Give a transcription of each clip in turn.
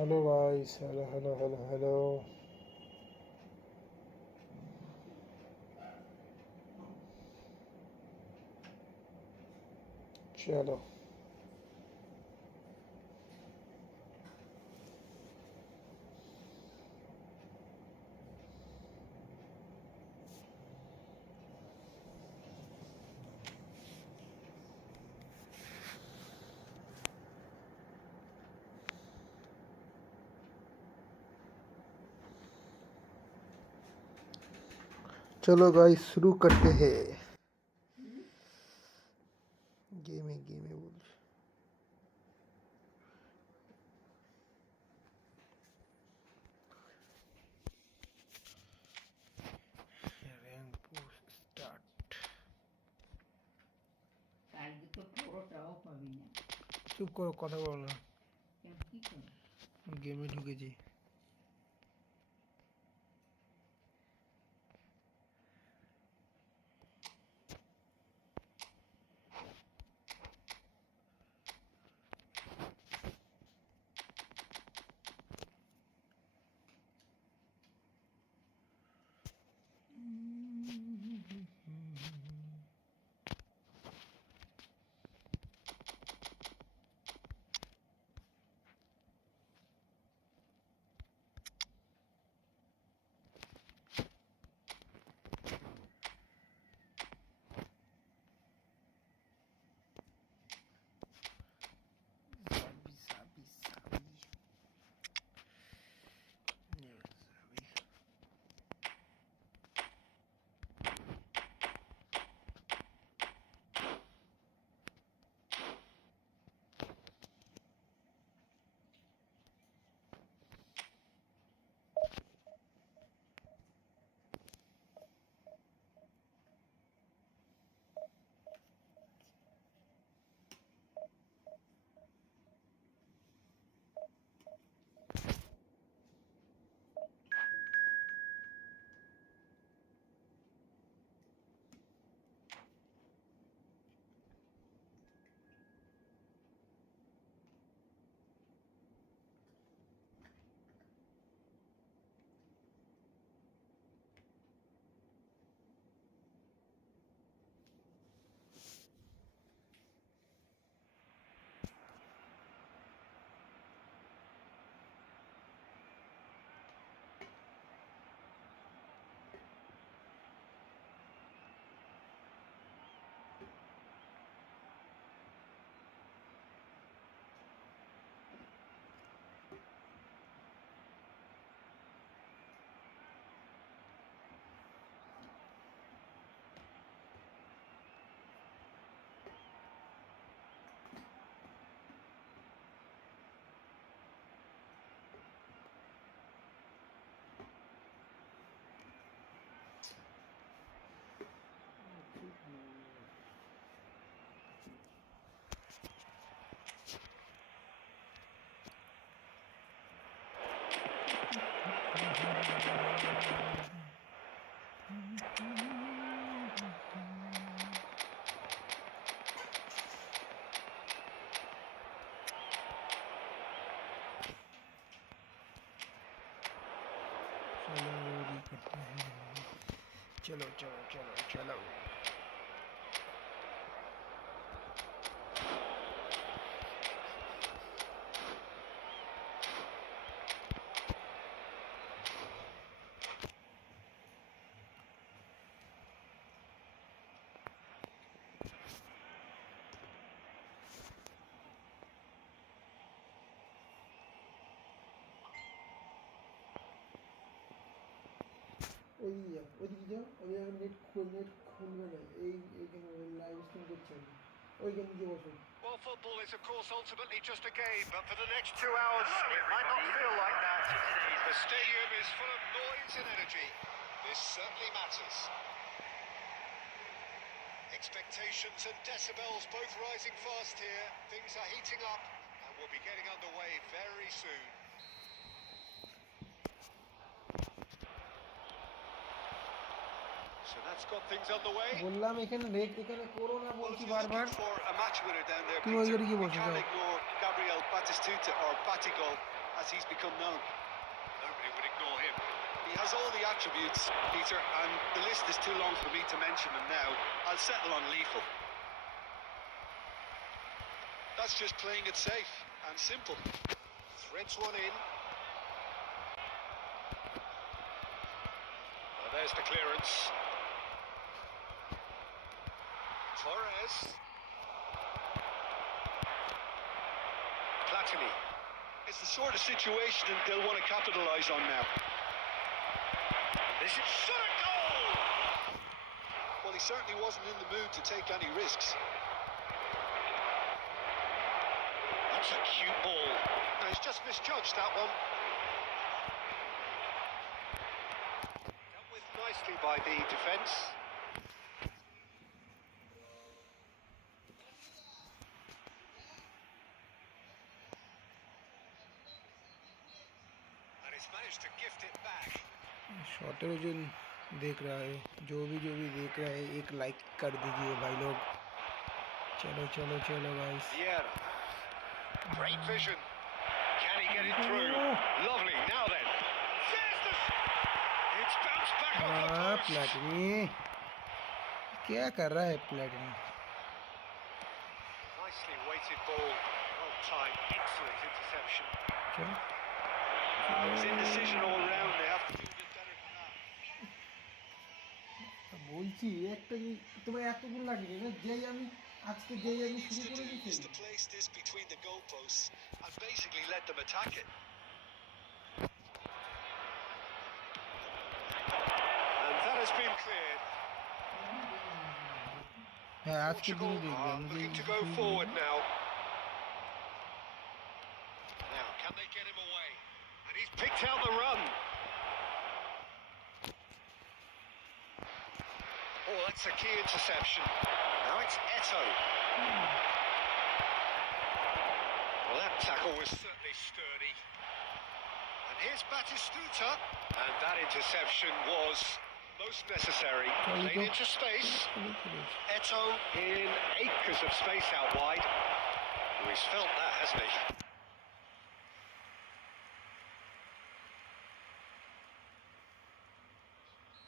Hello guys, hello hello hello hello. चलो चलो guys, शुरू करते हैं। गेमिंग बोल रैंक पुश स्टार्ट। चुप करो, কথা বলো না। গেমে ঢুকেছি। चलो चलो चलो चलो। ওইদিকে যাও, আমি এখন নেট খুলবো না, এইখানে লাইভ স্ট্রিম করছি আমি, ওইখানে গিয়ে বসো। Well, football is of course ultimately just a game, but for the next 2 hours it might not feel like that. The stadium is full of noise and energy. This certainly matters. Expectations and decibels both rising fast here. Things are heating up and we'll be getting underway very soon. So that's got things underway. বললাম এখানে করো না বলছি বারবার। For a match winner down there, তুমি ওইদিকে বসে যাও। Gabriel Batistuta or Batigol. as he's become known. Nobody would ignore him. He has all the attributes, Peter, and the list is too long for me to mention them now. I'll settle on lethal. That's just playing it safe and simple. Threads one in. Well, there's the clearance. Torres. Platini. It's the sort of situation they'll want to capitalise on now. This is shot at goal! Well, he certainly wasn't in the mood to take any risks. That's a cute ball. No, he's just misjudged that one. Dealt with nicely by the defence. And he's managed to gift it back. शॉटर जो देख रहा है, जो भी देख रहा है, एक लाइक कर दीजिए भाई लोग. चलो चलो चलो guys. Vieira. Great vision. Can he get it through? Lovely. Now then. There's the... It's bounced back off the post. प्लेटिनी क्या कर रहा है प्लेटिनी? Nicely weighted ball. Well timed. Excellent interception. क्या? It was indecision all round. They have to do a bit better than that. বলছি একটা তোমার এতগুলো লাগে না যেই আমি আজকে যেই আমি শুরু করে দিয়েছি. Is to place this between the goalposts and basically let them attack it. And that has been cleared. হ্যাঁ আজকে দিন Portugal are looking to go forward now. Now, can they get him away? And he's picked out the run. Oh, that's a key interception. Now it's Eto. Well, that tackle was certainly sturdy. And here's Batistuta. And that interception was most necessary. Played into space. Eto in acres of space out wide. Oh, he's felt that, hasn't he?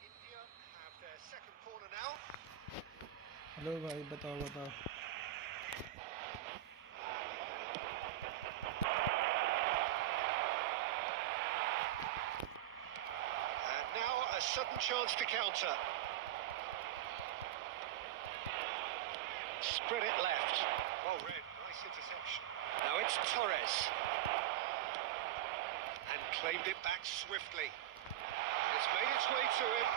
India have their second corner now. Hello भाई बताओ बताओ. And now a sudden chance to counter. Spread it left. Well read, nice interception. Now it's Torres. And claimed it back swiftly. It's made its way to him.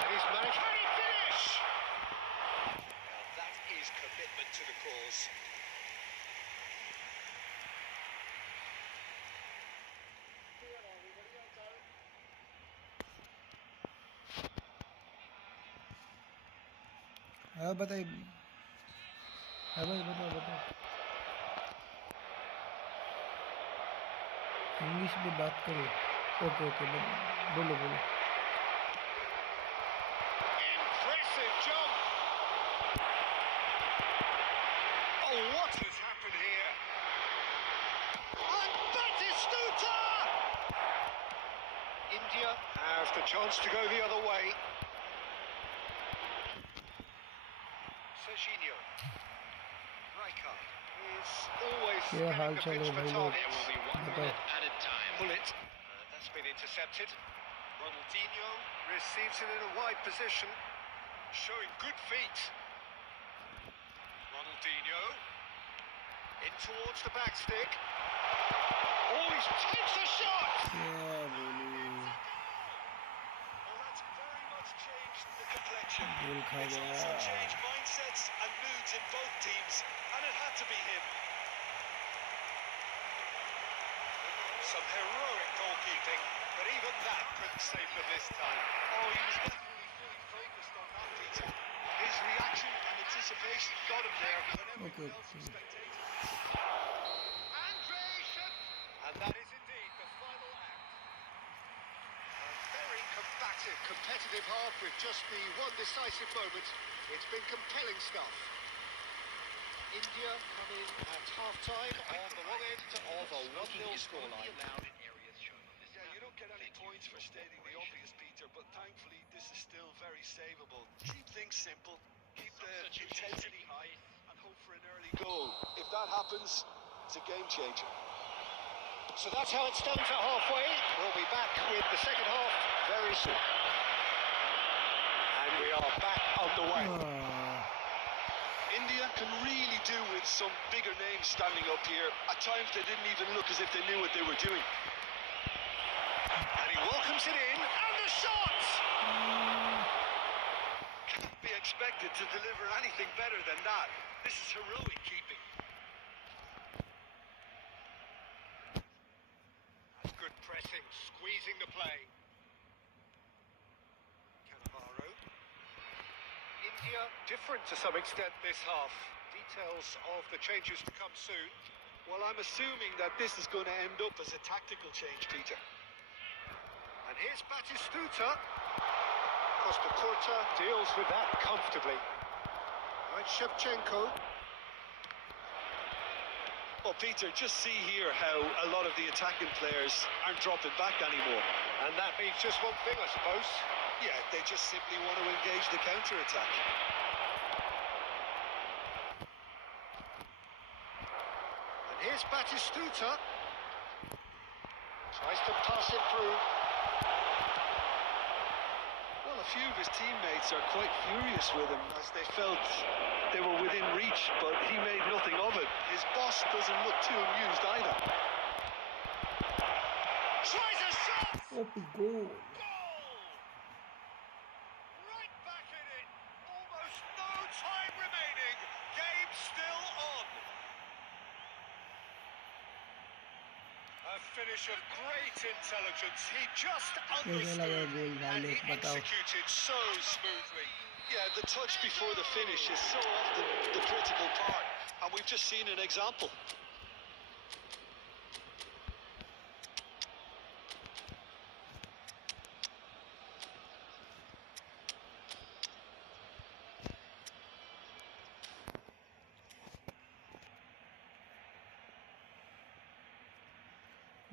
And he's managed... Can he finish? Now that is commitment to the cause. हाँ बताइए. हाँ भाई बताओ. English में बात करो. Okay बोलो. Impressive jump. Oh, what has happened here? And Batistuta! India have the chance to go the other way. Serginho. Rijkaard is always क्या हाल scanning चाल the है pitch for भाई लोग? targets. बताओ. At a time. Bullet. That's been intercepted. Ronaldinho receives it in a wide position, showing good feet. Ronaldinho in towards the back stick. Oh, he takes a shot! क्या बोलूं? Well, that's very much changed the complexion. गोल खा It's गया. also changed mindsets and moods in both teams, and it had to be him. Some heroic goalkeeping, but even that couldn't save them this time. Oh, he was definitely fully focused on that, Peter. His reaction and anticipation got him there when everyone Okay. else was spectating. And that is indeed the final act. A very combative, competitive half with just the one decisive moment. It's been compelling stuff. India come in at half-time on the wrong end of a 1-0 scoreline. points for stating the obvious, Peter, but thankfully this is still very savable. Keep things simple, keep the intensity high, and hope for an early goal. If that happens, it's a game changer. So that's how it stands at halfway. We'll be back with the second half very soon. And we are back on the way. India can really do with some bigger names standing up here. At times they didn't even look as if they knew what they were doing. And he welcomes it in, and the shot! Can't be expected to deliver anything better than that. This is heroic keeping. That's good pressing, squeezing the play. Cannavaro. India different to some extent this half. Details of the changes to come soon. Well, I'm assuming that this is going to end up as a tactical change, Peter. And here's Batistuta. Costa Curta deals with that comfortably. Now it's Shevchenko. Well, Peter, just see here how a lot of the attacking players aren't dropping back anymore. And that means just one thing, I suppose. Yeah, they just simply want to engage the counter-attack. And here's Batistuta. Tries to pass it through. Well, a few of his teammates are quite furious with him as they felt they were within reach, but he made nothing of it. His boss doesn't look too amused either. Tries a shot! Open goal. Goal! Right back in it. Almost no time remaining. Game still on. A finish of great intelligence. He just understood and he executed so smoothly. Yeah, the touch before the finish is so often the critical part, and we've just seen an example.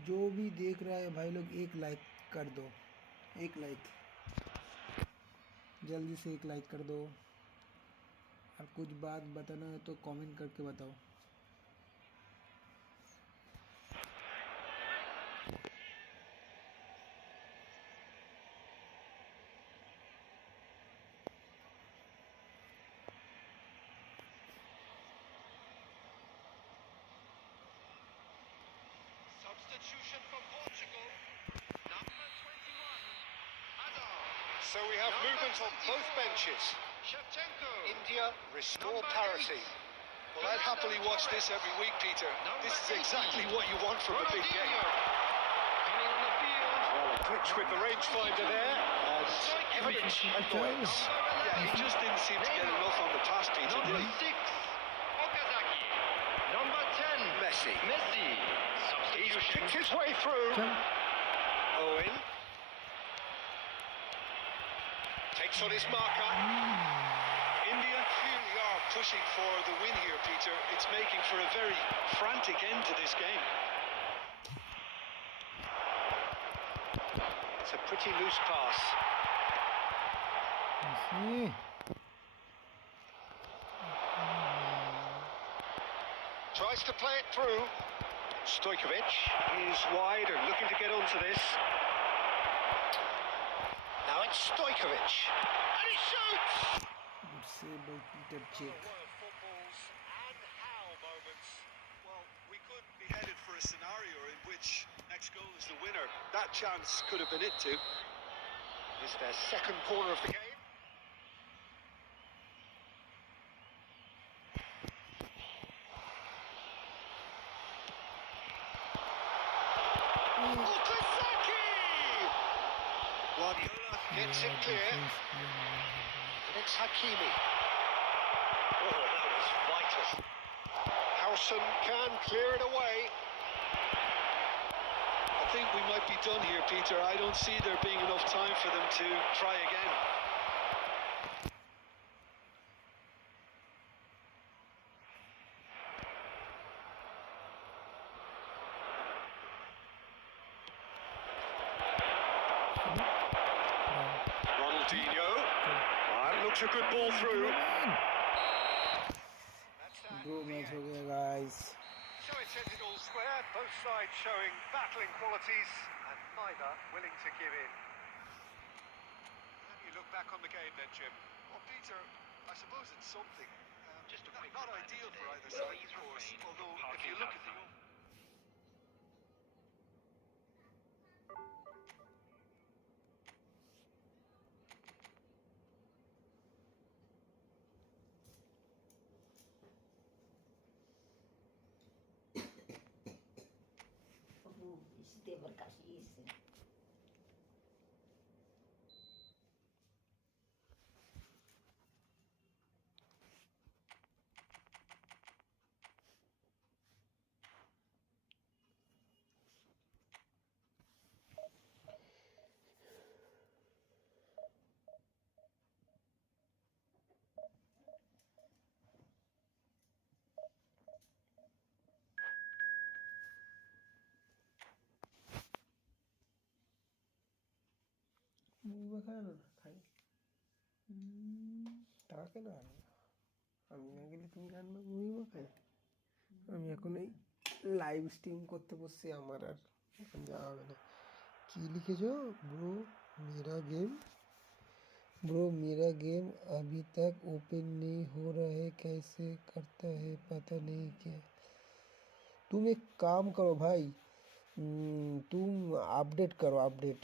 जो भी देख रहा है भाई लोग एक like कर दो, एक लाइक जल्दी से एक लाइक कर दो। और कुछ बात बताना है तो कमेंट करके बताओ। Substitution for Portugal. Number 21. So we have movement on both benches. India restore parity. Well, I'd happily watch this every week, Peter. This is exactly what you want from a big game. Well, a glitch with the rangefinder there. And annoyance. Yeah, he just didn't seem to get enough on the pass, Peter, did he? Number 10. Messi. He's picked his way through. Owen. Takes on his marker. India clearly are pushing for the win here, Peter. It's making for a very frantic end to this game. It's a pretty loose pass. Tries to play it through. Stojkovic is wide and looking to get onto this. Now it's Stojkovic. And he shoots! Peter check. Footballs and how moments. Well, we could be headed for a scenario in which next goal is the winner. That chance could have been it too. It's their second corner of the game. Guardiola gets it clear. And it's Hakimi. Oh, that was vital. Howson can clear it away. I think we might be done here, Peter. I don't see there being enough time for them to try again. Coutinho. Looks a good ball through. Bro, match हो गया guys. So it's ended all square, both sides showing battling qualities and neither willing to give in. How do you look back on the game then, Jim? Well, Peter, I suppose it's something. Just not ideal for either side, of course. Although, if you look at the Este berkasih isi. Movie খায় খাই তাকে না আমি না গেলে তুমি জানবে movie খাই আমি এখন এই লাইভ স্ট্রিম করতে বসছি আমার আর এখন যাওয়া হবে না কি লিখেছো ब्रो मेरा गेम अभी तक ओपन नहीं हो रहा है कैसे करता है पता नहीं क्या तुम एक काम करो भाई तुम अपडेट करो अपडेट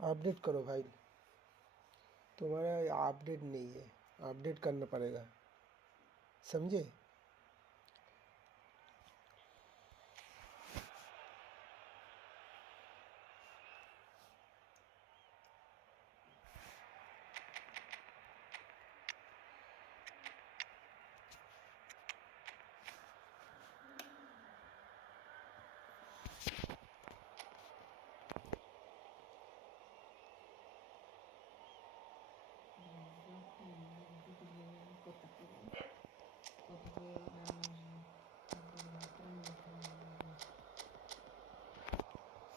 अपडेट करो भाई तुम्हारा अपडेट नहीं है अपडेट करना पड़ेगा समझे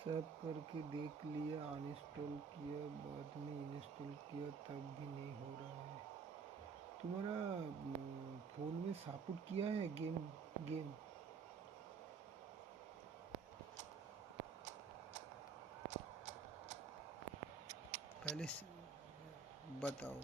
सब करके देख लिया अनइंस्टॉल किया बाद में इंस्टॉल किया तब भी नहीं हो रहा है तुम्हारा फ़ोन में सपोर्ट किया है गेम पहले बताओ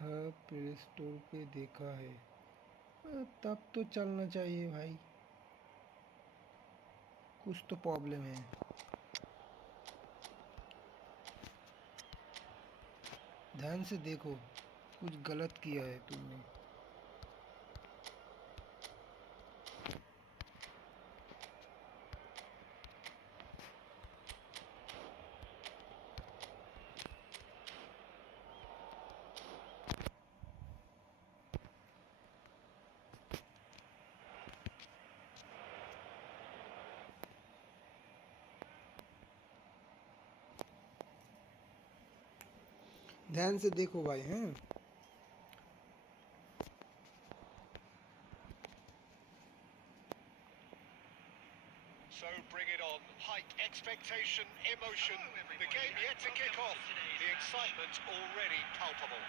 हाँ प्ले स्टोर पे देखा है तब तो चलना चाहिए भाई कुछ तो प्रॉब्लम है ध्यान से देखो कुछ गलत किया है तुमने ध्यान से देखो भाई हैं So bring it on. Height, expectation, emotion. The game yet to kick off. The excitement already palpable.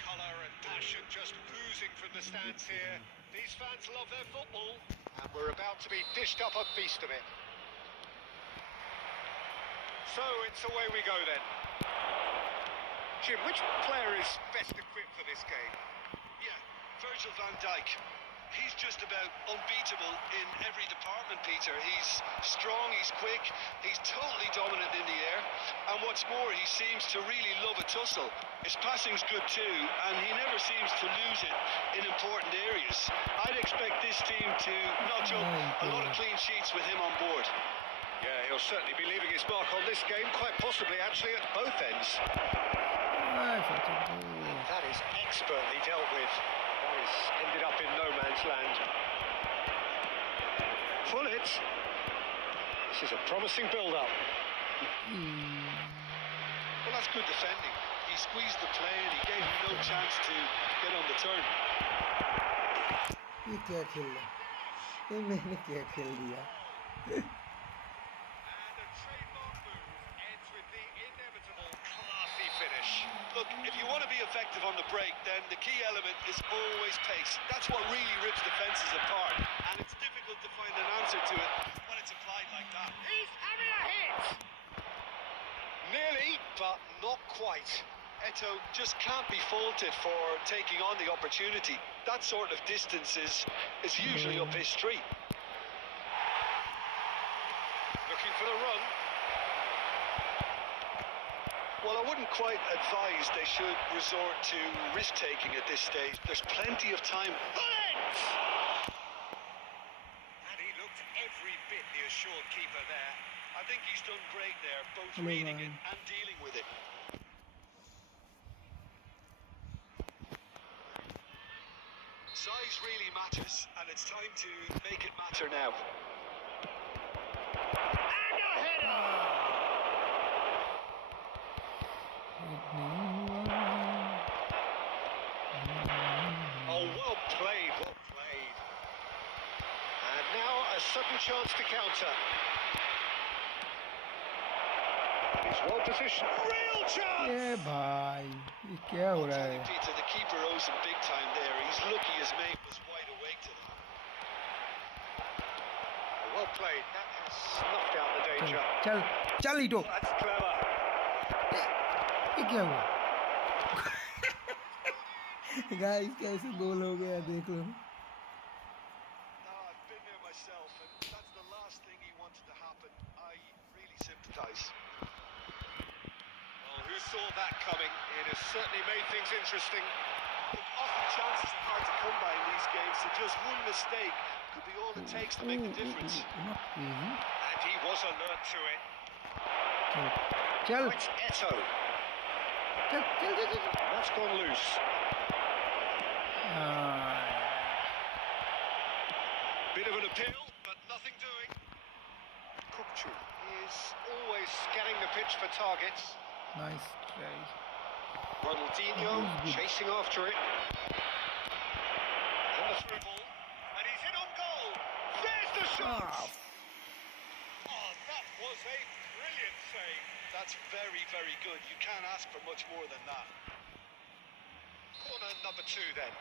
Colour and passion just oozing from the stands here. These fans love their football, and we're about to be dished up a feast of it. So it's away we go then. Jim, which player is best equipped for this game? yeah, Virgil van Dijk. He's just about unbeatable in every department, Peter. He's strong, he's quick, he's totally dominant in the air, and what's more, he seems to really love a tussle. His passing's good too, and he never seems to lose it in important areas. I'd expect this team to notch up a lot of clean sheets with him on board. Yeah, he'll certainly be leaving his mark on this game, quite possibly actually at both ends. That is expertly dealt with. That has ended up in no man's land. Full hit. This is a promising build-up. Well, that's good defending. He squeezed the play and he gave him no chance to get on the turn. ये क्या खेल रहा? ये मैंने क्या खेल दिया? Look, if you want to be effective on the break, then the key element is always pace. That's what really rips defences apart. And it's difficult to find an answer to it when it's applied like that. He's having a hit! Nearly, but not quite. Eto just can't be faulted for taking on the opportunity. That sort of distance is usually up his street. Looking for the run. Well, I wouldn't quite advise they should resort to risk-taking at this stage. There's plenty of time. And he looked every bit the assured keeper there. I think he's done great there, both reading it and dealing with it. Size really matters, and it's time to make it matter now. And a header! Oh, well played, well played. And now a sudden chance to counter. He's well positioned. Real chance! ये भाई ये क्या हो रहा है? Peter, the keeper owes him big time there. He's lucky his mate was wide awake to that. Well played. That has snuffed out the danger. चल चल इटो. That's clever. ये क्या हुआ? गाइस कैसे गोल हो गया देख लो. No, I've been there myself, and that's the last thing he wanted to happen. I really sympathise. Well, who saw that coming? It has certainly made things interesting. Look, often chances are hard to come by in these games, so just one mistake could be all it takes to make the difference. And he was alert to it. चल It's Eto. चल. That's gone loose. Bit of an appeal, but nothing doing. Kupchu is always scanning the pitch for targets. Nice try. Ronaldinho chasing after it. And the through ball. And he's in on goal. There's the shot! Oh, that was a brilliant save. That's very, very good. You can't ask for much more than that. Corner number 2 then.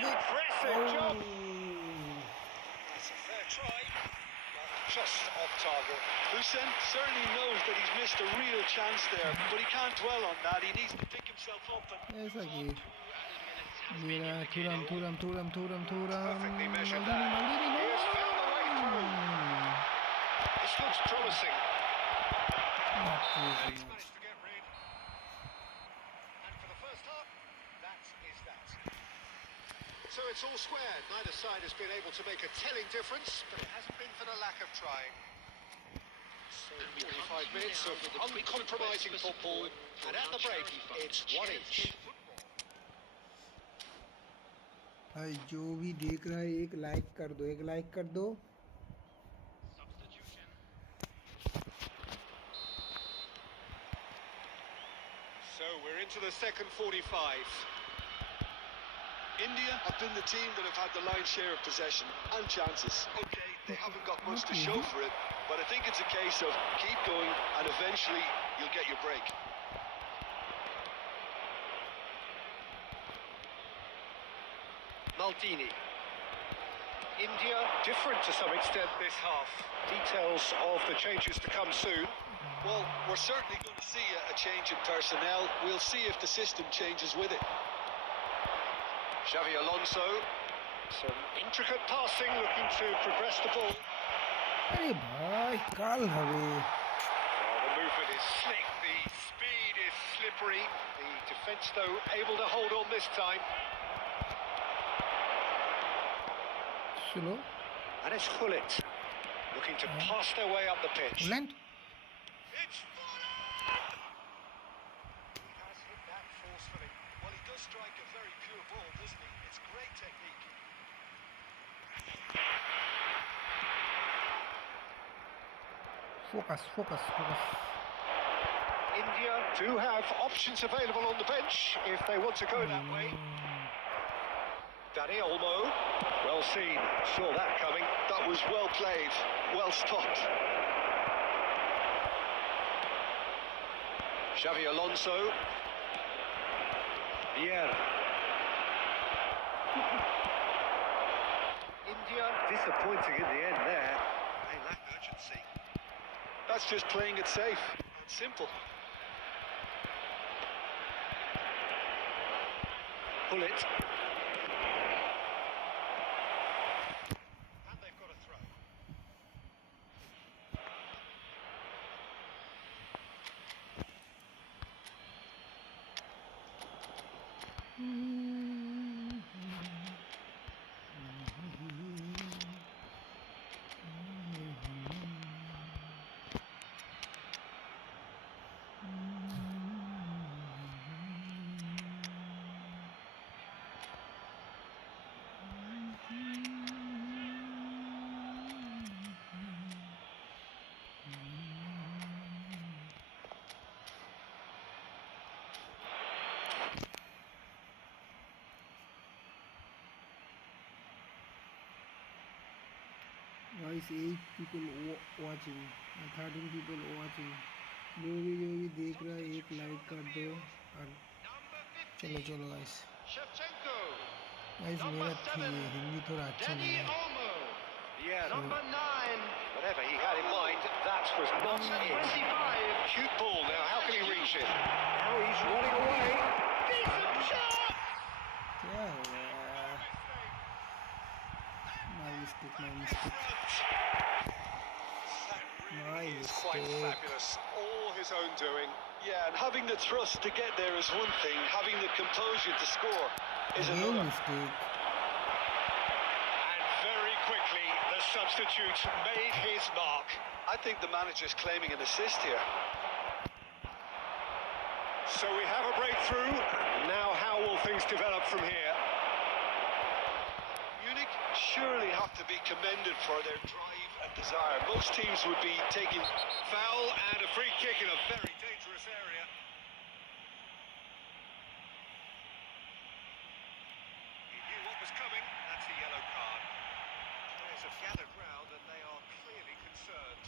Impressive job. That's a fair try. But just off target. Hussein certainly knows that he's missed a real chance there, but he can't dwell on that. He needs to pick himself up and ऐसा कि मेरा थूरम Perfectly measured that. He has found the way through. This looks promising. And he's managed to get rid. And for the first half, that is that. So it's all square. Neither side has been able to make a telling difference, but it hasn't been for the lack of trying. So 45 minutes of uncompromising football, and at the break, it's 1 each. भाई जो भी देख रहा है एक like कर दो. So we're into the second 45. India have been the team that have had the lion's share of possession and chances. Okay, they haven't got much to show for it, but I think it's a case of keep going and eventually you'll get your break. Maldini. India, different to some extent this half. Details of the changes to come soon. Well, we're certainly going to see a change in personnel. We'll see if the system changes with it. Xavi Alonso. Some intricate passing, looking to progress the ball. अरे भाई काल हवे The movement is slick, the speed is slippery. The defence, though, able to hold on this time. सुनो And it's Hullet, looking to pass their way up the pitch. बुलंद It's Fulham! He has hit that forcefully. Well, he does strike a very pure ball, doesn't he? It's great technique. Focus India do have options available on the bench if they want to go that way. Danny Olmo, well seen, saw that coming. That was well played, well stopped. Xavi Alonso. Vieira. India disappointing in the end there. They lack urgency. That's just playing it safe and simple. Pull it. And they've got a throw. Guys, 8 people watching, 13 people watching. जो भी देख रहा है एक like कर दो और चलो गाइस मेरा हिंदी थोड़ा अच्छा नहीं है Yeah, number 9. Whatever he had in mind, that was not it. 25. Cute ball now. How can he reach it? Now he's running away. Decent shot. क्या हुआ my mistake That really is quite fabulous. All his own doing. Yeah, and having the thrust to get there is one thing. Having the composure to score is another. mistake And very quickly, the substitute made his mark. I think the manager's claiming an assist here. So we have a breakthrough. Now how will things develop from here? Munich surely have to be commended for their drive and desire. Most teams would be taking Foul and a free kick in a very dangerous area. He knew what was coming. That's a yellow card. Players have gathered round and they are clearly concerned.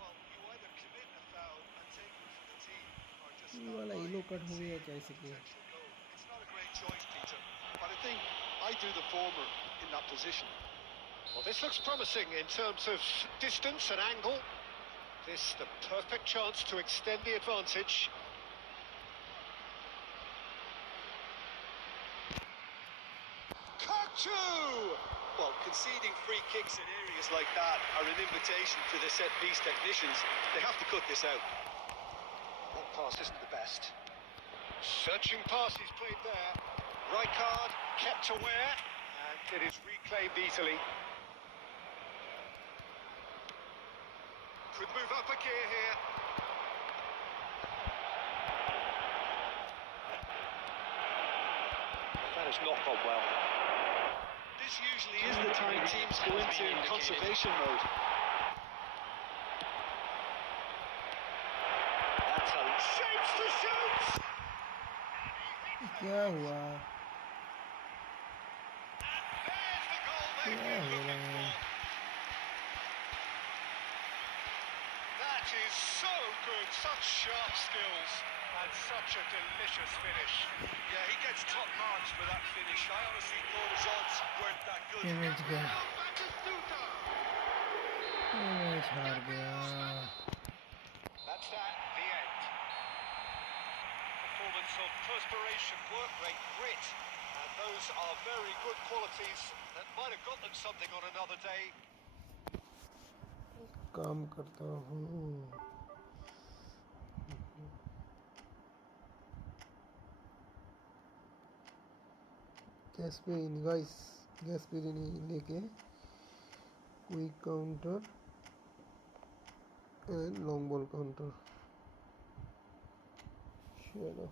Well, you either commit a foul and take one for the team, or just ये वाला yellow cut हो गया कैसे के potential goal. It's not a great choice, Peter, but I think I do the former in that position. Well, this looks promising in terms of distance and angle. This the perfect chance to extend the advantage. Kaku! Well, conceding free kicks in areas like that are an invitation to the set-piece technicians. They have to cut this out. That pass isn't the best. Searching pass is played there. Rijkaard kept aware, and it is reclaimed easily. Could move up a gear here. That has not gone well. This usually is the time teams go into conservation mode. That's a shapes to shoot! क्या हुआ There's the goal they've क्या been हो looking रहा है for. That is so good, such sharp skills and such a delicious finish. Yeah, he gets top marks for that finish. I honestly thought his odds weren't that good. Image gaya. Image हार गया. That's that, the end. Performance of perspiration, work rate, grit, and those are very good qualities that might have got them something on another day. काम करता हूँ. गैस्पिरिन guys, गैस्पिरिन लेके quick counter and long ball counter. चलो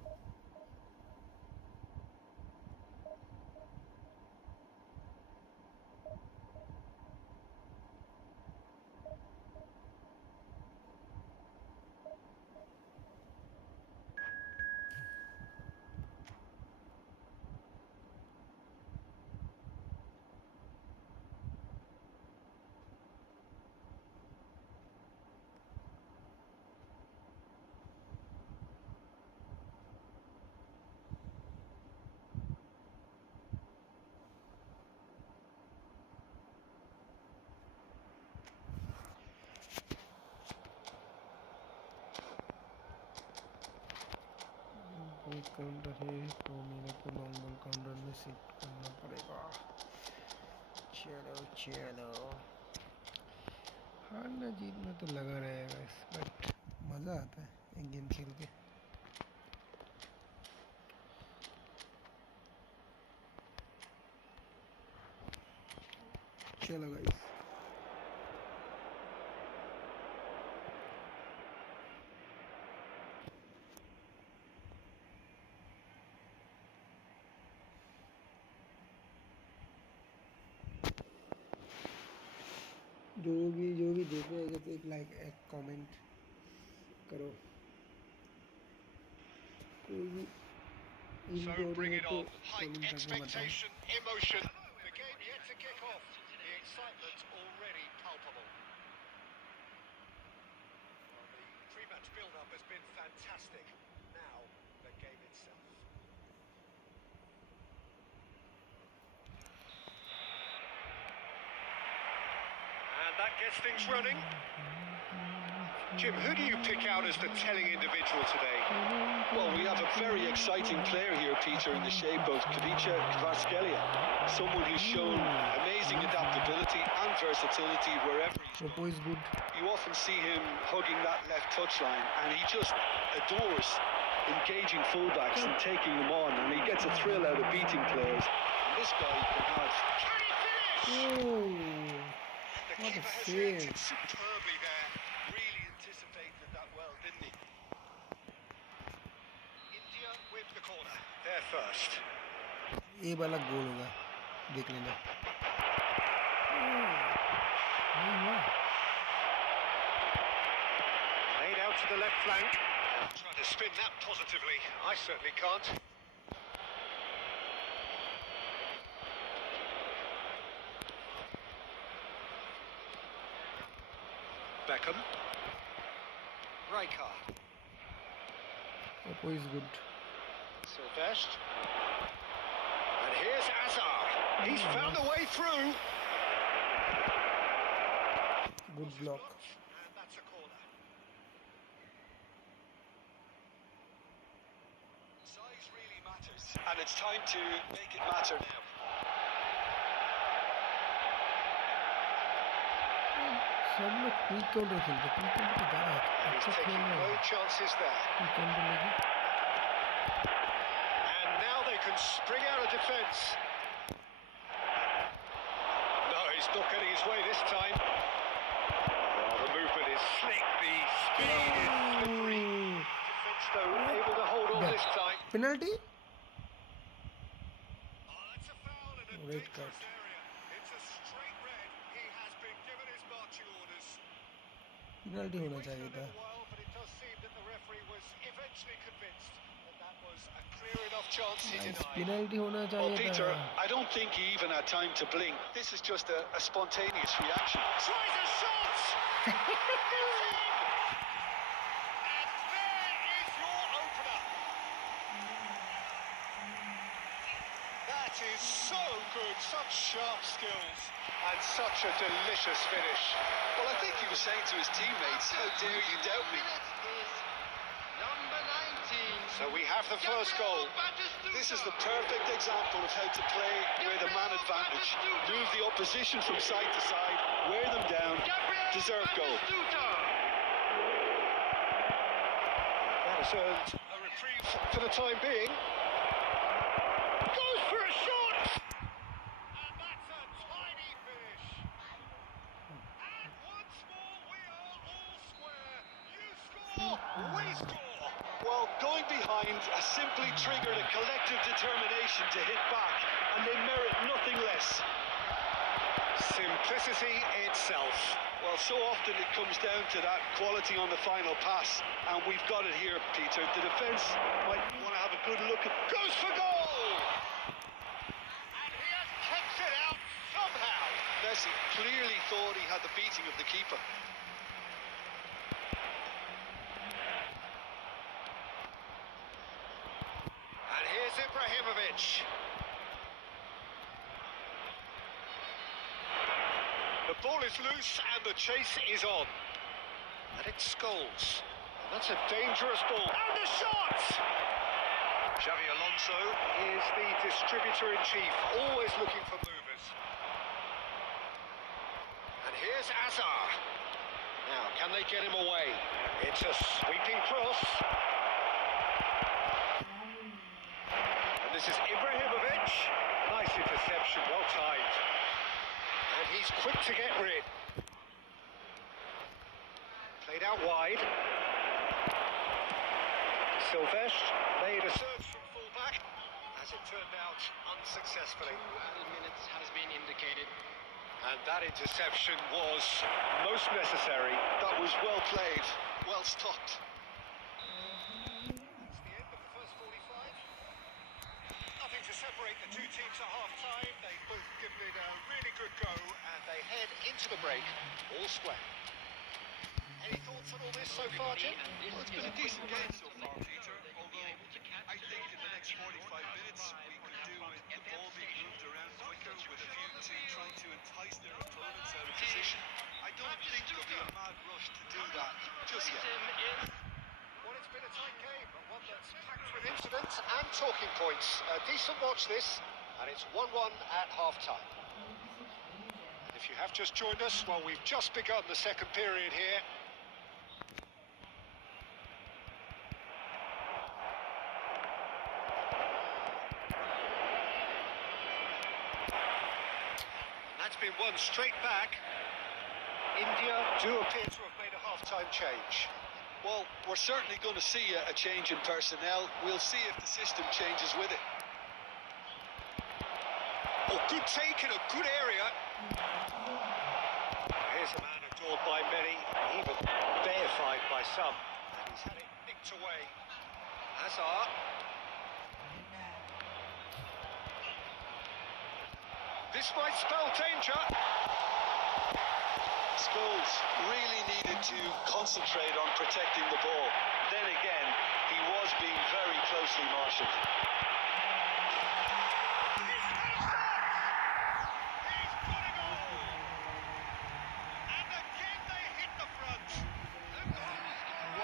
quick counter है तो मेरे को long ball counter में शिफ्ट करना पड़ेगा. चलो चलो, हारना जीतना तो लगा रहेगा, बट मज़ा आता है एक गेम खेल के. चलो गाइस, जो भी देख रहे हैं तो एक लाइक एक कमेंट करो. कोई भी So bring it on, height, expectation, emotion. The game yet to kick off. The excitement already palpable. Well, the pre-match build-up has been fantastic. Now, the game itself. And that gets things running. Jim, who do you pick out as the telling individual today? Well, we have a very exciting player here, Peter, in the shape of Kavica Kvaratskhelia. Someone who's shown amazing adaptability and versatility wherever he's Popo is good. You often see him hugging that left touchline, and he just adores engaging fullbacks and taking them on, and he gets a thrill out of beating players. And this guy can have... Can he finish? Oh, The what a keeper has save. reacted superbly there. Really anticipated that well, didn't he? India with the corner. They're first. ये वाला गोल होगा, देख लेना. Laid out to the left flank. Trying to spin that positively. I certainly can't. Beckham. Rijkaard. Popo is good. Silvestre. And here's Azar. He's found a way through. Good block. And that's a corner. Size really matters, and it's time to make it matter now. सब लोग quick counter खेलते, quick counter तो ज़्यादा And he's अच्छा खेल taking रहे no हैं. chances there. Quick counter लेके And now they can spring out of defence. No, he's not getting his way this time. Oh, the movement is slick, the speed is slippery. Defence though able to hold on this time. penalty. Oh, that's a foul in a Red dangerous card. area. It's a straight red. He has been given his marching orders. penalty होना Waited a चाहिए था. little while, but it does seem that the referee was eventually convinced that that was a clear enough chance he denied. penalty होना Well, चाहिए Peter, था. I don't think he even had time to blink. This is just a spontaneous reaction. Tries a shot! It's in! is so good, such sharp skills, and such a delicious finish. Well, I think he was saying to his teammates, how dare you doubt me? Number 19. So we have the first goal. This is the perfect example of how to play with a man advantage. Move the opposition from side to side, wear them down, deserve goal. That has earned a reprieve for the time being. Goes for a shot! And that's a tiny finish. And once more we are all square. You score, we score. Well, going behind has simply triggered a collective determination to hit back, and they merit nothing less. Simplicity itself. Well, so often it comes down to that quality on the final pass, and we've got it here, Peter. The defence might want to have a good look at... Goes for goal! And he has kept it out somehow. Messi clearly thought he had the beating of the keeper. And here's Ibrahimovic. The ball is loose and the chase is on. And it's Scholes. And that's a dangerous ball. And the shot! Xavi Alonso is the distributor-in-chief, always looking for movers. And here's Azar. Now, can they get him away? It's a sweeping cross. And this is Ibrahimovic. Nice interception, well timed. And he's quick to get rid. Played out wide. Silvestre made a search from full-back, as it turned out unsuccessfully. 2 added minutes has been indicated. And that interception was most necessary. That was well played, well stopped. That's the end of the first 45. Nothing to separate the two teams at half-time. They've both given it a really good go, and they head into the break all square. Any thoughts on all this so far, Jim? Well, it's been a decent game so far, Peter, although I think in the next 45 minutes we could do with the ball being moved around quicker, with a view to trying to entice their opponents out of position. I don't think there'll be a mad rush to do that just yet. Well, it's been a tight game, but one that's packed with incidents and talking points. A decent watch this, and it's 1-1 at half-time. And if you have just joined us, well, we've just begun the second period here. That's been won straight back. India do appear to have made a half-time change. Well, we're certainly going to see a change in personnel. We'll see if the system changes with it. Oh, good take in a good area. Here's a man adored by many, even deified by some. And he's had it nicked away. Hazard. This might spell danger. Scholes really needed to concentrate on protecting the ball. Then again, he was being very closely marshalled. He's got a goal. And again they hit the front.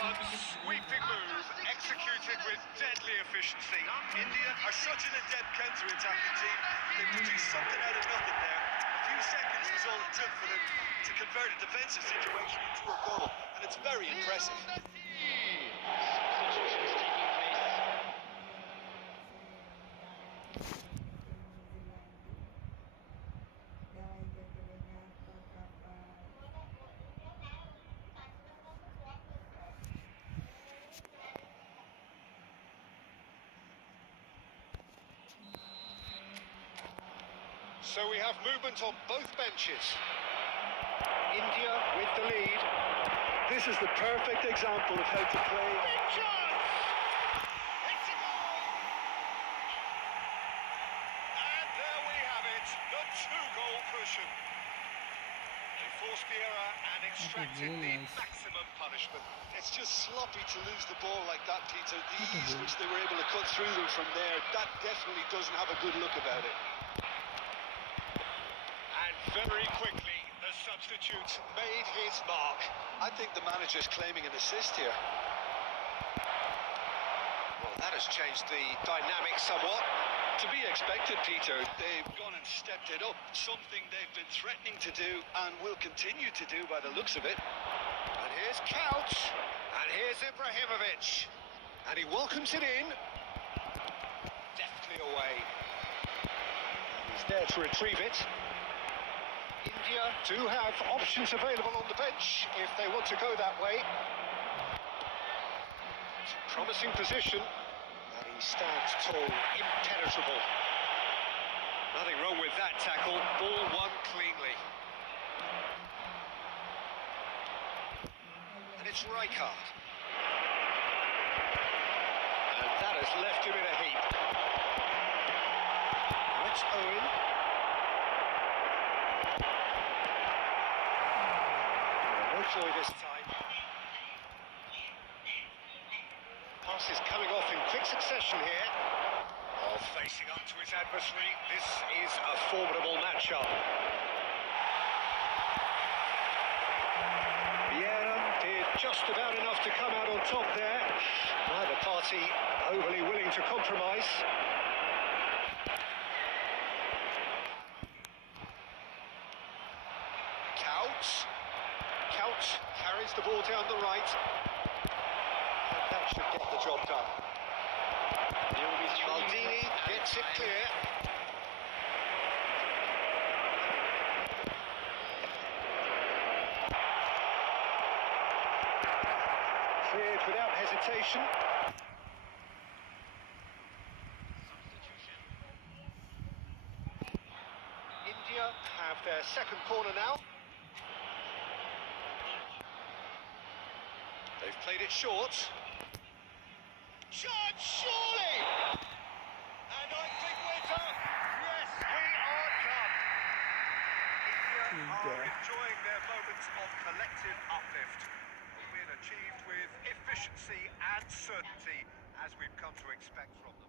One sweeping move, executed with deadly efficiency. India are such an adept counter-attacking team. They produced something out of nothing there. A few seconds was all it took for them to convert a defensive situation into a goal, and it's very impressive. Substitutions taking place. So we have movement on both benches. India with the lead. This is the perfect example of how to play. Big chance! It's a goal! And there we have it, the two-goal cushion. They force forced the error and extracted the nice. maximum punishment. It's just sloppy to lose the ball like that, Peter. The ease which they were able to cut through them from there, that definitely doesn't have a good look about it. And very quickly, the substitute made his mark. I think the manager's claiming an assist here. Well, that has changed the dynamic somewhat. To be expected, Peter. They've gone and stepped it up, something they've been threatening to do and will continue to do by the looks of it. And here's Couch, and here's Ibrahimovic, and he welcomes it in. Deftly away. He's there to retrieve it. India do have options available on the bench if they want to go that way. It's a promising position. He stands tall, impenetrable. Nothing wrong with that tackle. Ball won cleanly. And it's Rijkaard. And that has left him in a heap. Now it's Owen. No joy this time. Passes coming off in quick succession here. Oh, facing up to his adversary, this is a formidable matchup. Vieira did just about enough to come out on top there. Neither party overly willing to compromise. Couch carries the ball down the right. That should get the job done. Maldini gets it clear. Cleared without hesitation. India have their second corner now. They've played it short. Chance, surely! And I think we're done. Yes, we are done. India are enjoying their moments of collective uplift. A win achieved with efficiency and certainty, as we've come to expect from them.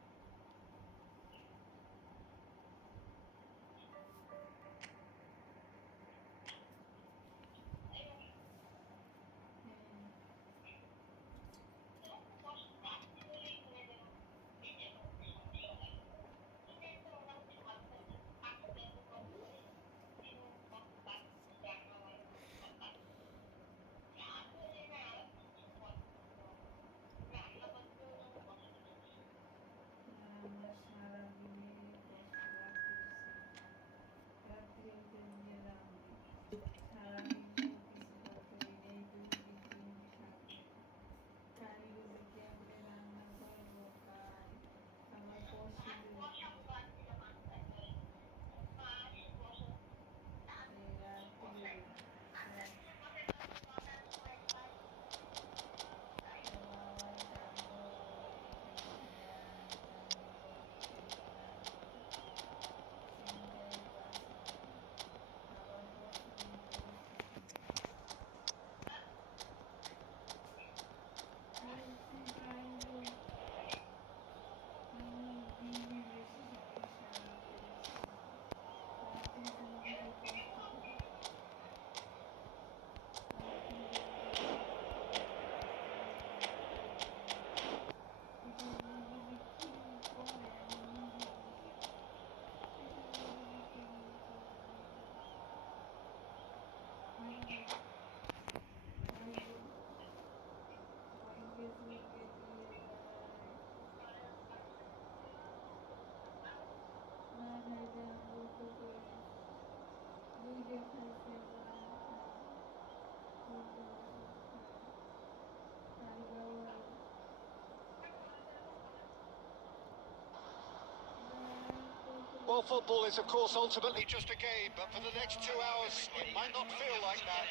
Well, football is, of course, ultimately just a game, but for the next 2 hours, it might not feel like that.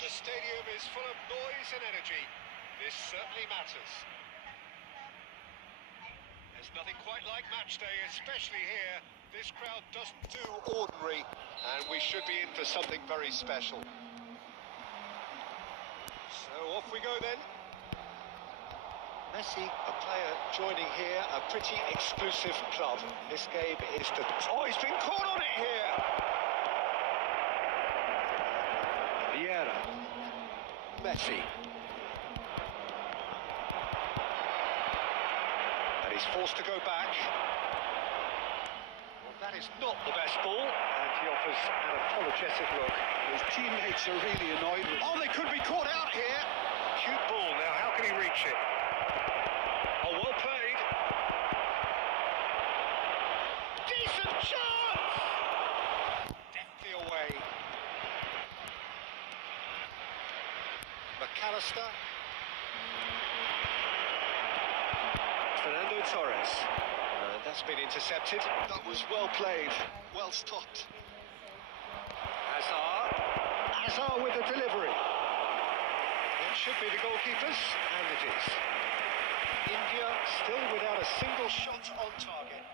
The stadium is full of noise and energy. This certainly matters. There's nothing quite like match day, especially here. This crowd doesn't do ordinary, and we should be in for something very special. So off we go then. Messi, a player joining here, a pretty exclusive club. This game is the... Oh, he's been caught on it here! Vieira. Messi. And he's forced to go back. Well, that is not the best ball. And he offers an apologetic look. His teammates are really annoyed with him. Oh, they could be caught out here. Cute ball now. How can he reach it? Oh, well played. Decent chance! Deftly away. McAllister. Fernando Torres. That's been intercepted. That was well played, well stopped. Hazard with the delivery. It should be the goalkeepers, and it is. India still without a single shot on target.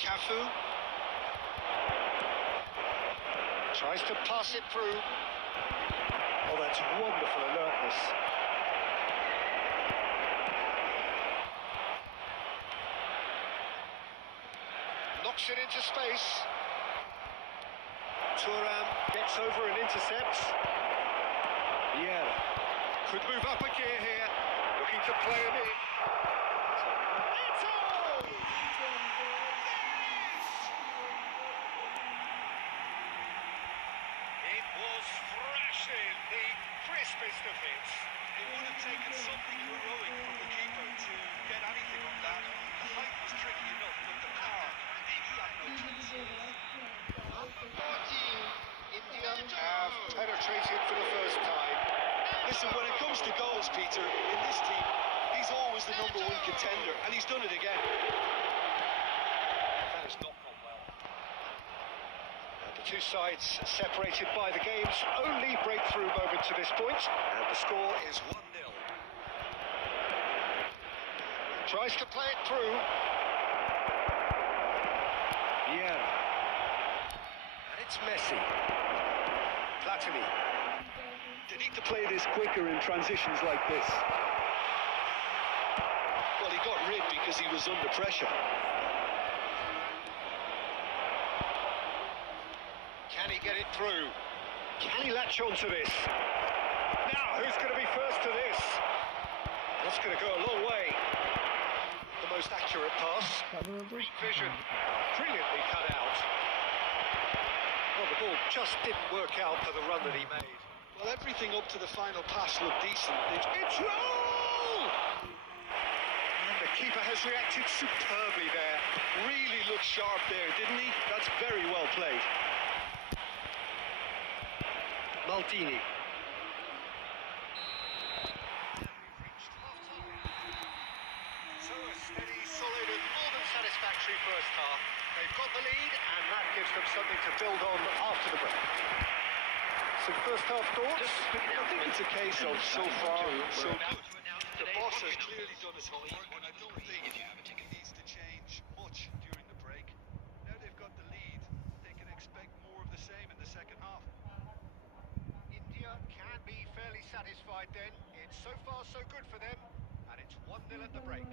Cafu tries to pass it through. Oh, that's wonderful alertness. Knocks it into space. Thuram gets over and intercepts. Vieira could move up a gear here, looking to play him in. It's on! It was thrashing, the crispest of hits. It would have taken something heroic from the keeper to get anything on that. The height was tricky enough, but the power, he had no chance. Number 14, India Have penetrated for the first time. Listen, when it comes to goals, Peter, in this team, he's always the #1 contender, and he's done it again. That has not gone well. And the two sides separated by the game's only breakthrough moment to this point, and the score is 1-0. Tries to play it through. Vieira. And it's Messi. Platini. They need to play this quicker in transitions like this. Well, he got rid because he was under pressure. Can he get it through? Can he latch on to this? Now, who's going to be first to this? That's going to go a long way. The most accurate pass. Great vision. Brilliantly cut out. Well, the ball just didn't work out for the run that he made. Well, everything up to the final pass looked decent. It's roll! And the keeper has reacted superbly there. Really looked sharp there, didn't he? That's very well played. Maldini. So a steady, solid and more than satisfactory first half. They've got the lead and that gives them something to build on after the break. Some first half thoughts? I think it's a case of so far, so good. The boss has clearly done his homework, and I don't think he needs to change much during the break. Now they've got the lead, they can expect more of the same in the second half. India can be fairly satisfied then. It's so far so good for them. And it's 1-0 at the break.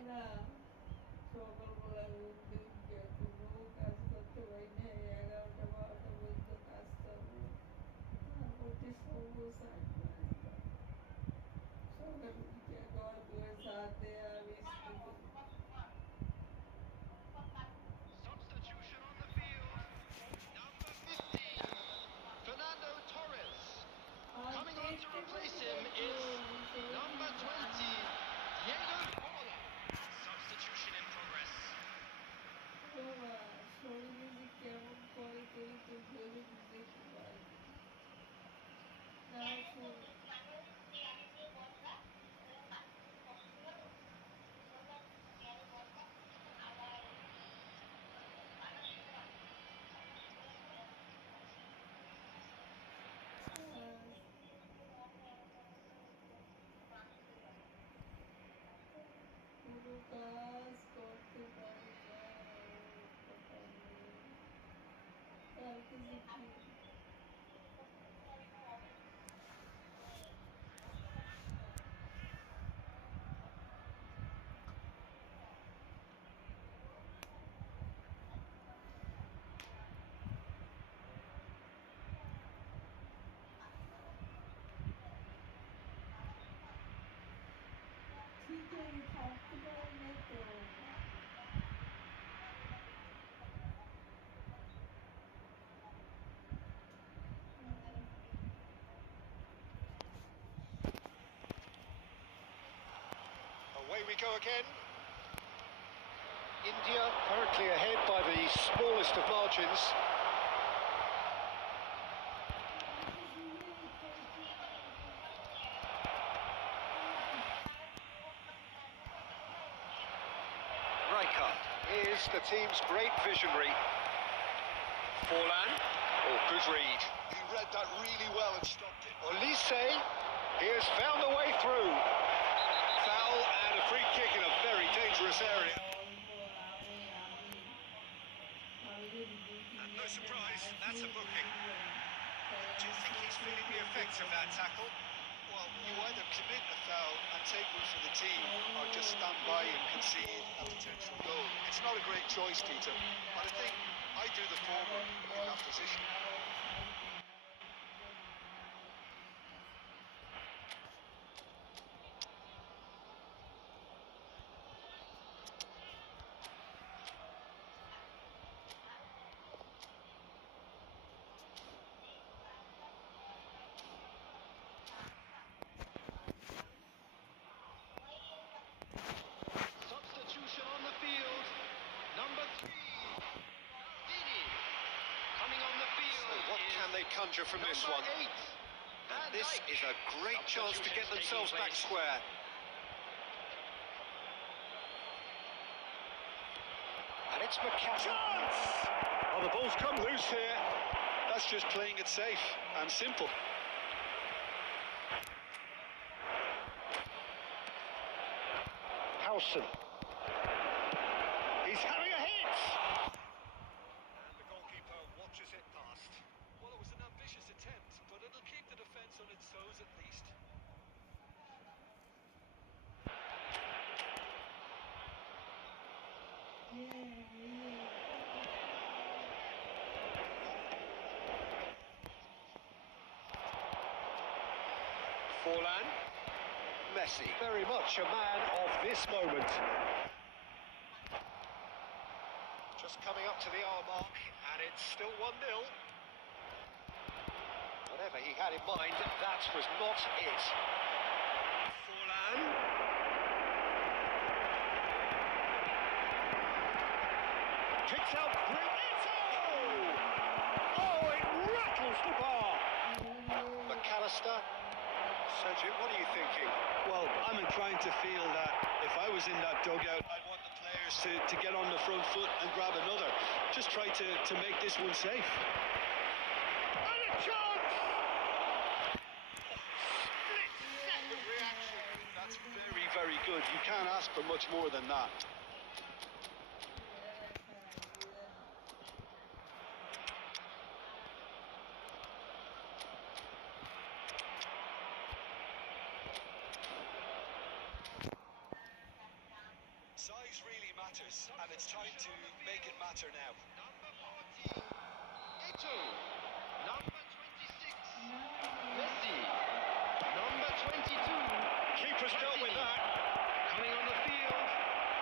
substitution on the field. Number 15, Fernando Torres. Coming on to replace him is number 20, Diego Bola. Substitution in progress. Away we go again. India currently ahead by the smallest of margins. Rijkaard is the team's great visionary. Forlan, oh, good read. He read that really well and stopped it. Olise, he has found a way through. Foul and a free kick in a very dangerous area. And no surprise, that's a booking. Do you think he's feeling the effects of that tackle? Well, you either commit a foul and take one for the team, or just stand by and concede a potential goal. It's not a great choice, Peter, but I think I do the former in that position. Substitution on the field. Number 3. Dini. Coming on the field. So what can they conjure from this one? Number 8. And this is a great chance to get themselves back square. And it's McCaffrey. Oh, the ball's come loose here. That's just playing it safe and simple. Howson. He's having a hit! And the goalkeeper watches it past. Well, it was an ambitious attempt, but it'll keep the defence on its toes at least. Forlan. Messi, very much a man of this moment. Just coming up to the hour mark, and it's still 1-0. Whatever he had in mind, that was not it. Forlan. Kicks out Brito! Oh, it rattles the bar! McAllister. Sergio, what are you thinking? Well, I'm inclined to feel that if I was in that dugout, I'd want the players to get on the front foot and grab another. Just try to make this one safe. And a chance! Split-second reaction. That's very, very good. You can't ask for much more than that. Size really matters, and it's time to make it matter now. Number 14. Ito. Number 26. Messi. Number 22. Keeper's dealt with that. Coming on the field.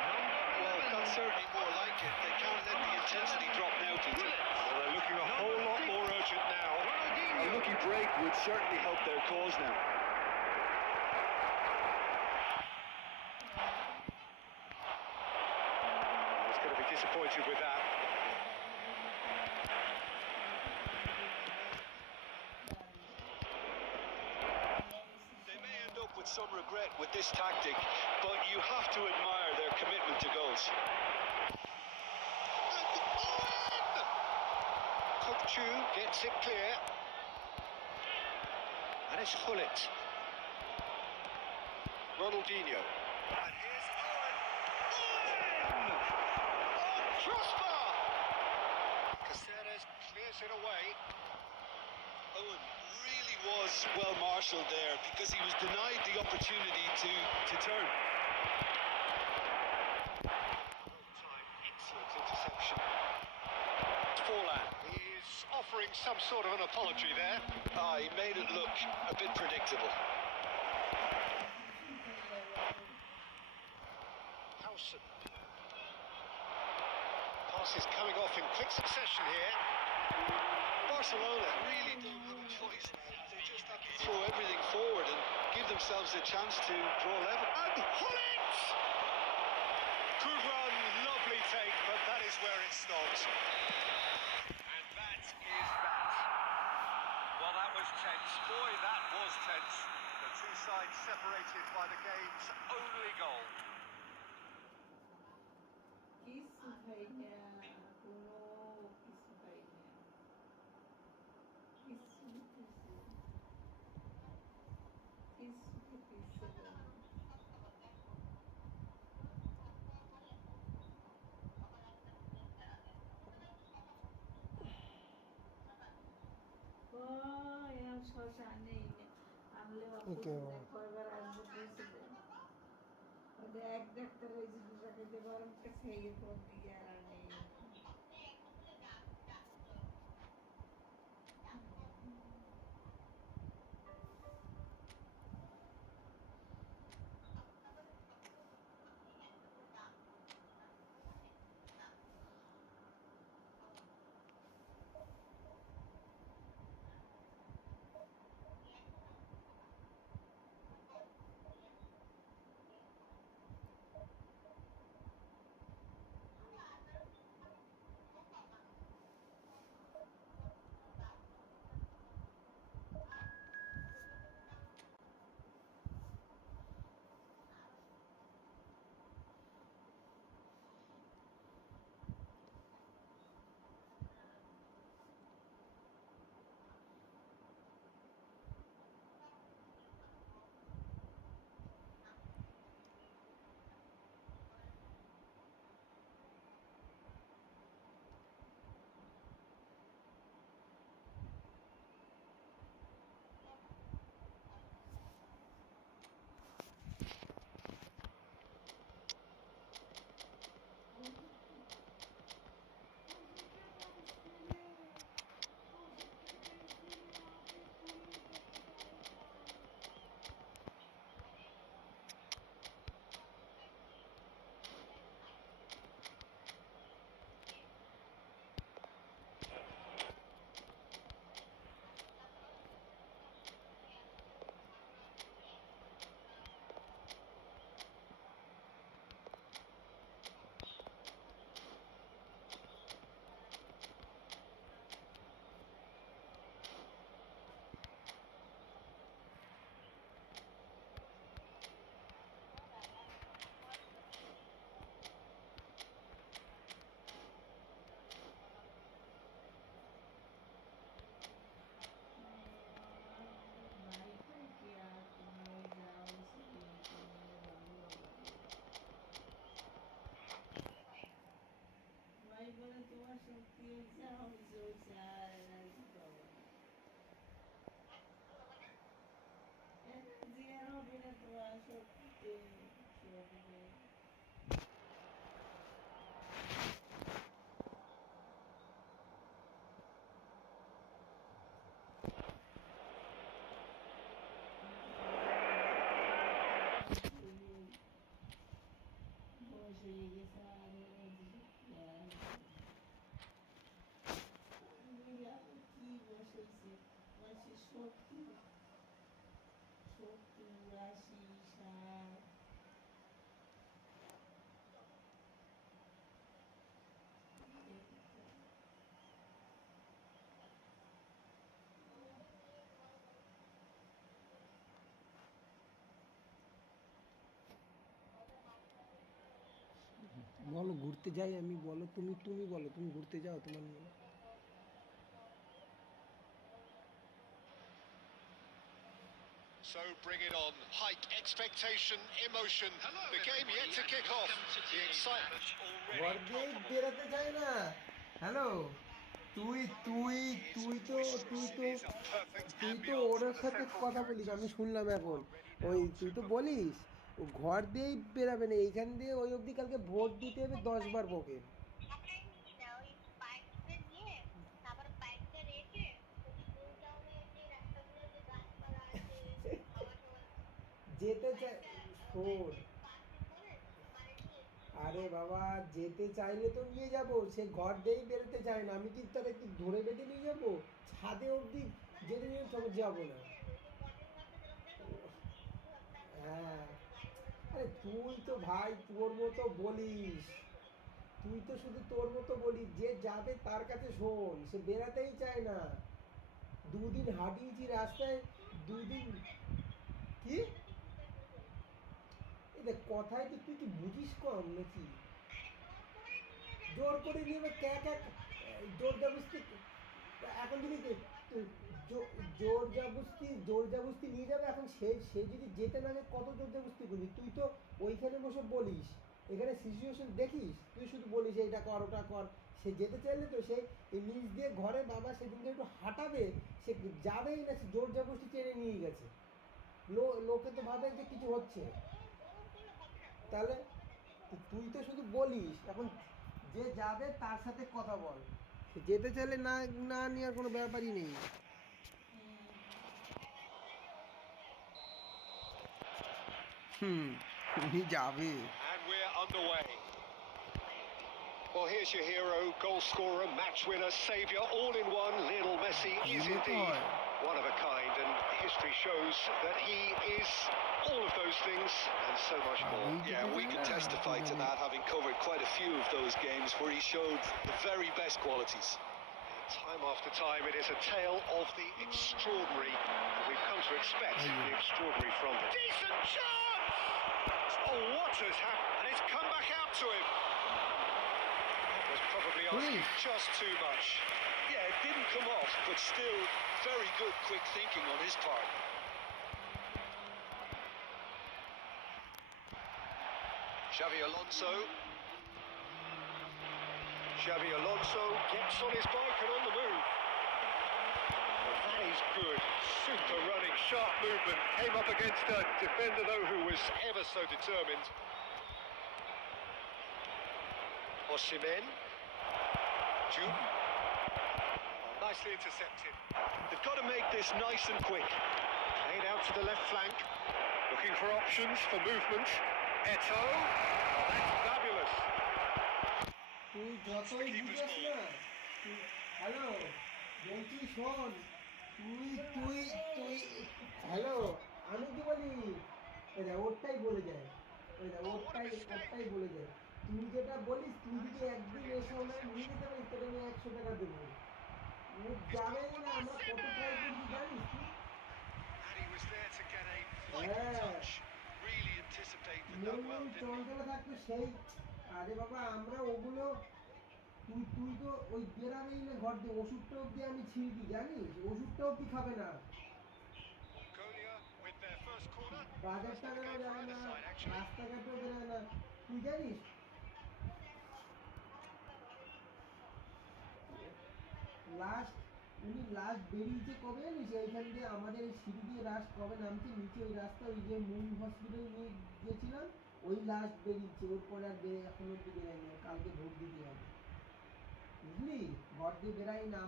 Number 11. Well, that's certainly more like it. They can't let the intensity drop now, Peter. Well, they're looking a whole lot more urgent now. A lucky break would certainly help their cause now. He's going to be disappointed with that. They may end up with some regret with this tactic, but you have to admire their commitment to goals. Kokchu gets it clear. And it's Hullet. Ronaldinho. And here's Owen. Owen! Oh, crossbar! Caceres clears it away. Owen really was well marshalled there because he was denied the opportunity to turn. Time, excellent interception. Forlan. He's offering some sort of an apology there. He made it look a bit predictable. Nelson. Passes coming off in quick succession here. Barcelona really don't have a choice now. They just have to throw everything forward and give themselves a chance to draw level. And Hullet! Good run, lovely take, but that is where it stops. And that is that. Well, that was tense. Boy, that was tense. The two sides separated by the game's only goal. কিছু ভাই না, কোনো কিছু ভাই না, কিছু কিছু এরকম শশা নেই, আনলে কয়বার আসবো বলছিল। এক ডাক্তার ওই জিনিসটাকে গরম খেয়ে পর দিয়ে আর নেই। বলো ঘুরতে যাই আমি, বলো তুমি বলো তুমি ঘুরতে যাও তোমার নিয়ে। So bring it on. Hike, expectation, emotion. The game yet to kick off. The excitement already. বেরাতে যায় না। হ্যালো, তুই তো ওর সাথে কথা বলিস, আমি শুনলাম এখন। ওই তুই তো বলিস ও ঘর দিয়েই বেরাবে না, এইখান দিয়ে ওই অবধি কালকে ভোট দিতে হবে 10 বার বকে। যেতে চাই শোন, আরে বাবা যেতে চাইলে তো নিয়ে যাব, সে ঘর দিয়েই বেরোতে চায় না, আমি কি তাহলে কি ধরে বেঁধে নিয়ে যাবো? ছাদে অবধি যেতে নিয়ে তবে যাবো না। হ্যাঁ, আরে তুই তো ভাই তোর মতো বলিস, তুই তো শুধু তোর মতো বলিস, যে যাবে তার কাছে শোন, সে বেরাতেই চায় না। দুদিন হাঁটিয়েছি রাস্তায়, দুদিন কি এই দেখ কথায় তো তুই কি বুঝিস কম নাকি? জোর করে নিয়ে ক্যাক এক জোর জবরদস্তি, এখন যদি জোর জবরদস্তি নিয়ে যাবে, এখন সে সে যদি যেতে না যায় কত জোর জবরদস্তি করবি? তুই তো ওইখানে বসে বলিস, এখানে সিচুয়েশন দেখিস, তুই শুধু বলিস এইটা কর ওটা কর। সে যেতে চাইলে তো সে নিজ দিয়ে ঘরে বাবা সেদিনকে একটু হাঁটাবে, সে যাবেই না, সে জোর জবরদস্তি টেনে নিয়ে গেছে। লোকে তো ভাবে যে কিছু হচ্ছে, তাহলে তুই তো শুধু বলিস। এখন যে যাবে তার সাথে কথা বল, যেতে চাইলে না না নেওয়ার কোনো ব্যাপারই নেই। উনি যাবে। And we're underway. Well, here's your hero, goal scorer, match winner, saviour, all in one. Lionel Messi is indeed one of a kind, and history shows that he is all of those things and so much more. Yeah, we can testify to that, having covered quite a few of those games where he showed the very best qualities. Time after time, it is a tale of the extraordinary, and we've come to expect the extraordinary from him. Decent chance! Oh, what has happened? And it's come back out to him. That was probably asking just too much. Yeah, it didn't come off, but still very good quick thinking on his part. Xavi Alonso. Xavi Alonso gets on his bike and on the move. Well, that is good. Super running, sharp movement. Came up against a defender, though, who was ever so determined. Osimhen. Jude. Nicely intercepted. They've got to make this nice and quick. Played out to the left flank. Looking for options for movement. Eto. Oh, that's fabulous. তুই যতই বুঝাস না, hello বলছি শোন, তুই তুই তুই hello, আমি কি বলি, ওরটাই বলে যায়, ওরটাই বলে যায়। তুই যেটা বলিস, তুই যদি একদিন এসে ওনার নিয়ে যেতে পারিস, তোকে আমি 100 টাকা দেবো। ও যাবেই না, আমরা কত ট্রাই করছি জানিস তুই? And he was there to get a vital touch. Really anticipated that well, didn't he? চঞ্চলে থাকতো সেই, আরে বাবা আমরা ওগুলো, তুই তো ওই বেরাবেই না ঘর দিয়ে, ওষুধটা অব্দি আমি ছিঁড়ি দিই জানিস, ওষুধটা অব্দি খাবে না, With their first corner. বাজার টাকারও যায় না, রাস্তাঘাটেও বেরোয় না, তুই জানিস? লাস্ট বেরিয়েছে কবে জানিস? এইখান দিয়ে আমাদের সিঁড়ি দিয়ে রাস্ট কবে নামছে নিচে, ওই রাস্তা, ওই যে মুন হসপিটাল নিয়ে গেছিলাম, ওই লাস্ট বেরিয়েছে, ওর পরে আর এখন অব্দি বেরোয়নি, কালকে ভোট দিতে হবে, বুঝলি? ঘর দিয়ে বেরাই না,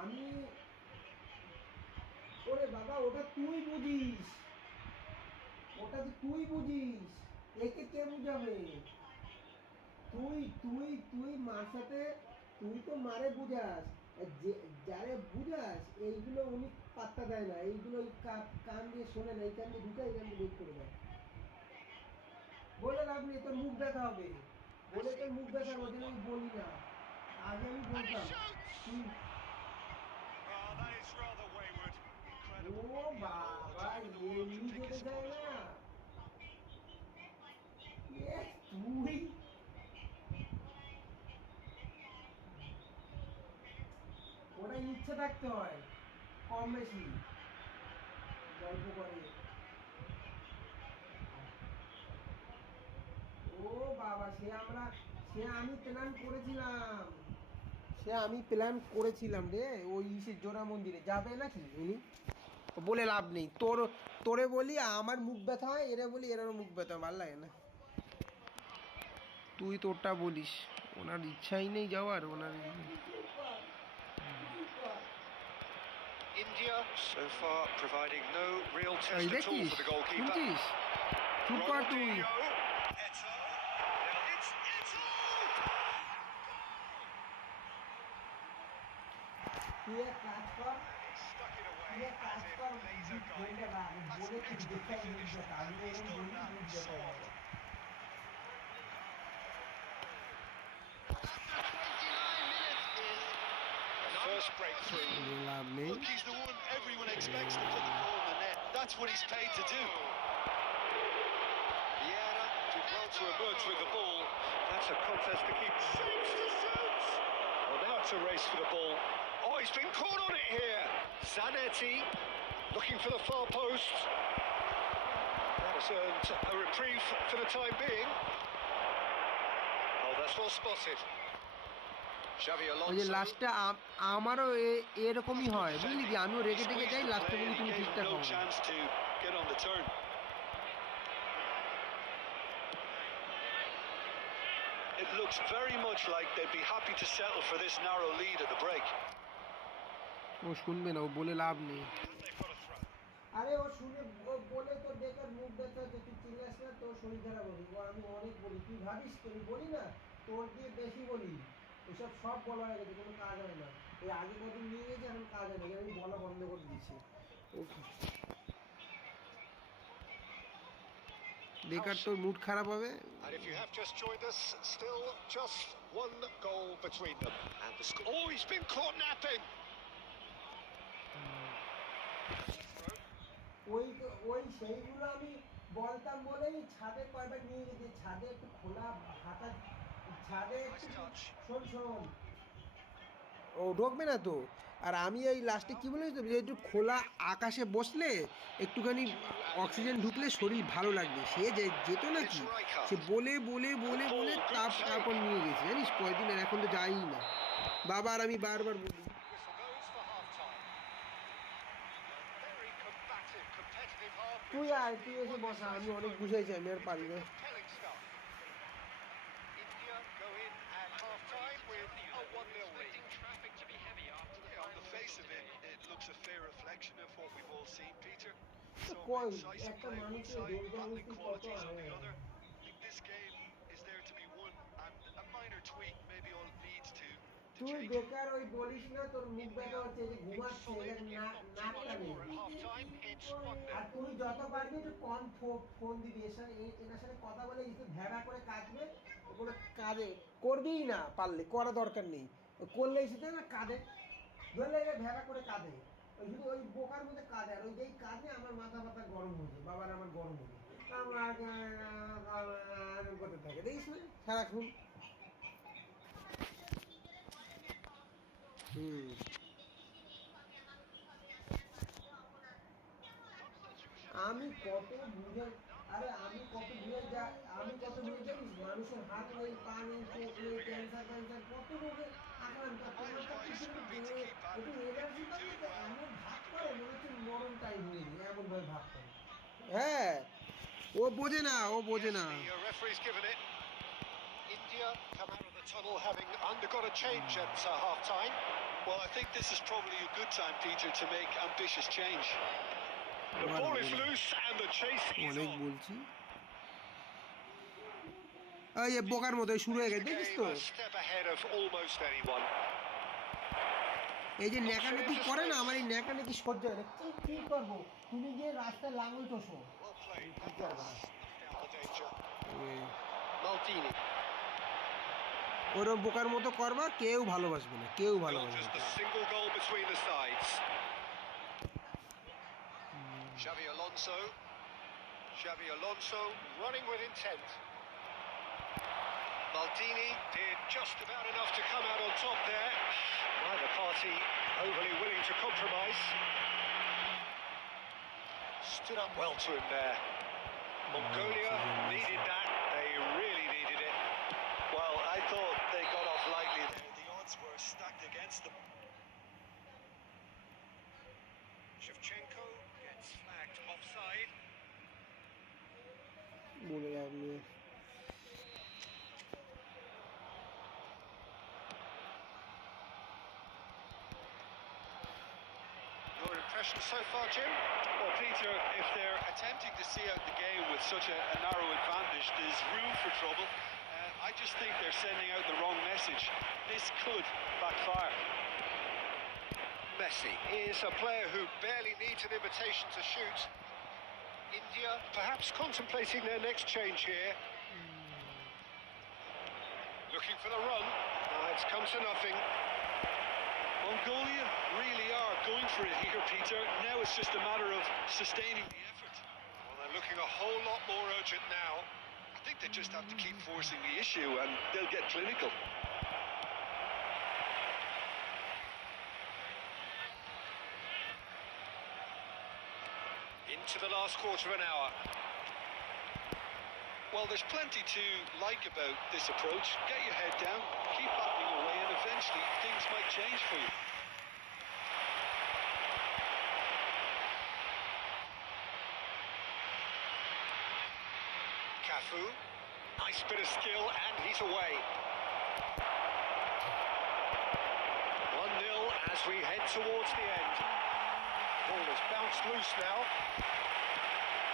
আমি ওরে বাবা ওটা তুই বুঝিস, ওটা তুই বুঝিস, একে কে বুঝাবে? তুই মার সাথে, তুই তো মারে বুঝাস, যারে বুঝাস এইগুলো উনি পাত্তা দেয় না, এইগুলো কান দিয়ে শোনে না, এই কান দিয়ে ঢুকে এই কান দিয়ে বের করে দেয়। বলে লাভ নেই, তোর মুখ ব্যথা হবে, বলে তোর মুখ ব্যথা হবে, ওদের আমি বলি না, আগে আমি বলতাম। ও বাবা এমনি যেতে চায় না, তুই ওটা ইচ্ছে থাকতে হয়, কম বেশি গল্প করে। ও বাবা সে আমি প্ল্যান করেছিলাম রে, ওই জোড়া মন্দিরে যাবে নাকি উনি, বলে লাভ নেই, তোরে বলি আমার মুখ ব্যথা হয়, এরা বলি এরারও মুখ ব্যথা, ভালো লাগে না। তুই তোরটা বলিস, ওনার ইচ্ছাই নেই যাওয়ার, ওনার India so far providing no real test at all for the goalkeeper. Super তুই Ronaldinho. Eto'o. Now it's Eto'o. তুই এক কাজ কর He stuck it away তুই এক কাজ as if কর laser বলটা guided. রাখ That's বলে তুই extra দেখাই vision মুখ issue, দেখা আমি and he's এরকম done বলি that মুখ so দেখা often. After 29 minutes is First breakthrough. লাভ নেই Look, he's the one everyone expects to put the ball in the net. That's what he's paid to do. Vieira did well to emerge with the ball. That's a contest to keep sense to sense. Well, now it's a race for the ball. Oh, he's been caught on it here. Zanetti looking for the far post. That has earned a reprieve for the time being. Oh, that's well spotted. Xavi ওই যে Alonso. লাস্টটা আমারও এরকমই হয় বুঝলি কি আমিও রেগে টেগে যাই লাস্টে বলি তুমি He gave him ঠিকঠাক no হও না। chance to get on the turn. It looks very much like they'd be happy to settle for this narrow lead at the break. ও শুনবে না ও বলে লাভ নেই They've got a throw. আরে ও শুনে ও বলে তোর বেকার মুখ ব্যথা হচ্ছে তুই চিল্লাস না তোর শরীর খারাপ হবে ও আমি অনেক বলি তুই ভাবিস তুই বলি না তোর দিয়ে বেশি বলি এসব সব বলা হয়ে গেছে কোনো কাজ হয় না ওই আগে কদিন নিয়ে গেছে এখন কাজ হয় না আমি বলা বন্ধ করে দিয়েছি বেকার তোর মুড খারাপ হবে And if you have just joined us, still just one goal between them. And the score. Oh, he's been caught napping. ওই ওই সেইগুলো আমি বলতাম বলেই ছাদে কয়বার নিয়ে গেছি ছাদে একটু খোলা হাতা ছাদে একটু শোন শোন ও ঢোকবে না তো আর আমি এই লাস্টে কি বলেছি তো যে একটু খোলা আকাশে বসলে একটুখানি অক্সিজেন ঢুকলে শরীর ভালো লাগবে সে যে যেত নাকি সে বলে বলে বলে বলে তারপর নিয়ে গেছে জানিস কয়দিন আর এখন তো যাই না বাবা আর আমি বারবার বলি Whistle goes for half-time. Very combative, competitive half. তুই আয় তুই এসে বসা আমি অনেক বুঝাইছি আমি আর পারি না Compelling stuff. India go in at half-time with a 1-0 lead. expecting traffic to be heavy after the On the final face of whistle it, it looks a fair reflection of what we've all seen, Peter. কই Some incisive একটা play on one মানুষের side, রোজগার battling কত qualities on the হয় other. I think this game is there to be won, and a minor tweak maybe all it needs to তুই change. বেকার ওই বলিস না তোর মুখ ব্যথা হচ্ছে যে ঘুমাচ্ছে Solid, এর if not too much নাকটা নেই more at half-time. It's 1-0. আর তুই যত পারবি একটু কম ফোন দিবি এনার সাথে কথা বলে একটু ভেড়া করে কাঁদবে কোনো কাজে করবেই না পারলে করা দরকার নেই করলেই সেটা না কাঁদে ধরলে ভেড়া করে কাঁদে ওই শুধু ওই বোকার মধ্যে কাঁদে আর ওই যেই কাঁদে আমার মাথা মাথা গরম হয়ে যায় বাবার আমার গরম হয়ে যায় আমার করতে থাকে দেখিস না সারাক্ষণ আমি কত বুঝে আরে আমি কত বুঝে জানিস মানুষের হাত নেই পা নেই চোখ নেই ক্যান্সার কত রোগে আক্রান্ত একটু এনার্জি পাবে তো এমন ভাব করে মনে হচ্ছে মরণ টাইম হয়ে যায় এমন ভাবে ভাব করে হ্যাঁ ও বোঝে না The referee's given it. India come out of the tunnel having undergone a change at half-time. Well, I think this is probably a good time, Peter, to make ambitious change. The ball is loose and the chase is অনেক on. বলছি এই যে বোকার মতো শুরু হয়ে গেছে দেখিস তো A step ahead of almost anyone. এই যে ন্যাকানেকি করে না আমার এই ন্যাকানেকি সহ্য হয় না কি করবো তুমি যে রাস্তায় লাঙল চষো Well played. Out the danger. Maldini. ওরম বোকার মতো করবা কেউ ভালোবাসবে না Just a single goal between the sides. Xavi Alonso running with intent. Maldini did just about enough to come out on top there. Neither party overly willing to compromise. Stood up well to him there. Mongolia needed that. They really needed it. Well, I thought they got off lightly there. The odds were stacked against them. Shevchenko gets flagged offside. বলে লাভ নেই Your impression so far, Jim? Well, Peter, if they're attempting to see out the game with such a narrow advantage, there's room for trouble. I just think they're sending out the wrong message. This could backfire. Messi is a player who barely needs an invitation to shoot. India perhaps contemplating their next change here. Looking for the run. It's come to nothing. Mongolia really are going for it here, Peter. Now it's just a matter of sustaining the effort. Well, they're looking a whole lot more urgent now. I think they just have to keep forcing the issue and they'll get clinical. Into the last quarter of an hour. Well, there's plenty to like about this approach. Get your head down, keep battling away, and eventually things might change for you. Cafu, nice bit of skill, and he's away. 1-0 as we head towards the end. Ball is bounced loose now.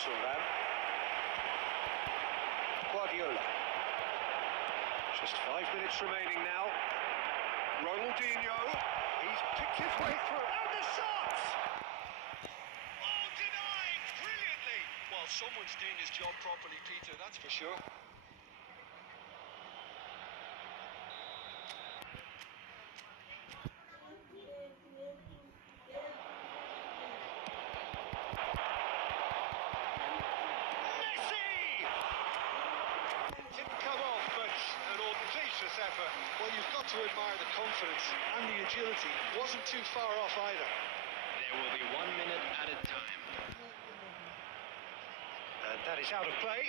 Thuram. Guardiola. Just 5 minutes remaining now. Ronaldinho. He's picked his way through. And the shot! Oh, denied brilliantly. Well, someone's doing his job properly, Peter, that's for sure. Effort. Well, you've got to admire the confidence and the agility. Wasn't too far off either. There will be 1 minute added time. And that is out of play.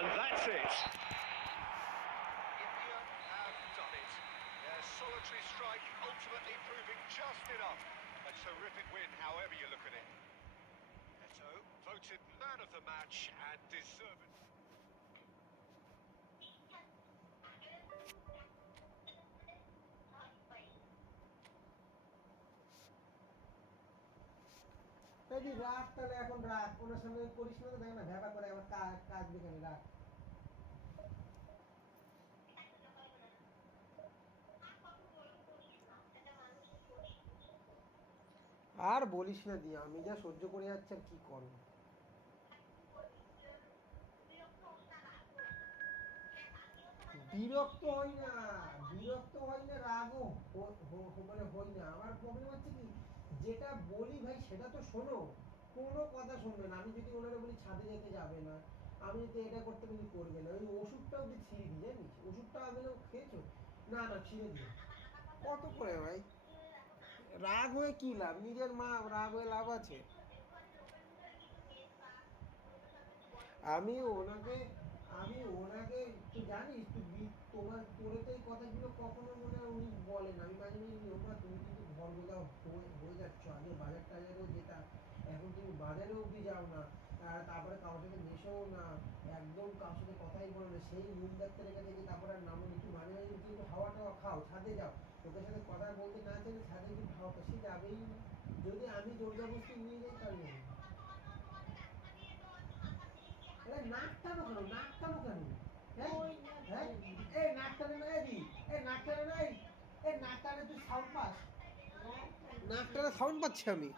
And that's it. India have done it. Their solitary strike ultimately proving just enough. A terrific win, however you look at it. Eto voted man of the match and deserved. যদি রাখ তাহলে এখন রাখ, ওনার সামনে করিস না, তো দেখ না ভেবা করে আবার কাজ বেখানে রাখ। আর বলিস না দিয়া, আমি যা সহ্য করে যাচ্ছি আর কি করবো। বিরক্ত হই না, রাগও মানে হই না। আমার প্রবলেম হচ্ছে কি, যেটা বলি ভাই সেটা তো শোনো, কোনো কথা শুনবে না। আমি যদি ওনারা বলি ছাদে যেতে যাবে না, আমি যদি এটা করতে বলি করবে না। ওই ওষুধটা অব্দি ছিঁড়ে দিই, জানিস ওষুধটা আমি খেয়েছো না, ছিঁড়ে দিই। কত করে ভাই রাগ হয়ে কি লাভ, নিজের মা, রাগ হয়ে লাভ আছে? আমি ওনাকে তুই জানিস, তোরে তো এই কথাগুলো কখনো মনে হয় উনি বলেন। আমি মাঝে মাঝে নিয়মা, তুমি কিন্তু ঘর বোঝাও হয়ে যাচ্ছ। আগে বাজার টাজারেও যেতাম, এখন তুমি বাজারে অব্দি যাও না, আর তারপরে কারোর সাথে মেশোও না, একদম কারোর সাথে কথাই বলো না। সেই নুন ডাক্তারের কাছে গিয়ে তারপরে আর নামো একটু মাঝে মাঝে কিন্তু হাওয়া টাওয়া খাও, ছাদে যাও। লোকের সাথে কথা বলতে না চাইলে ছাদে কিন্তু হাওয়া খাও, সে যাবেই না। যদি আমি জোরজবরদস্তি নিয়ে যাই তাহলে নাক টানো কেন, নাক টানো কেন? নাক টানে না, নাক টানে না, নাক টানে তুই সাউন্ড পাস? নাক টানে সাউন্ড পাচ্ছি আমি।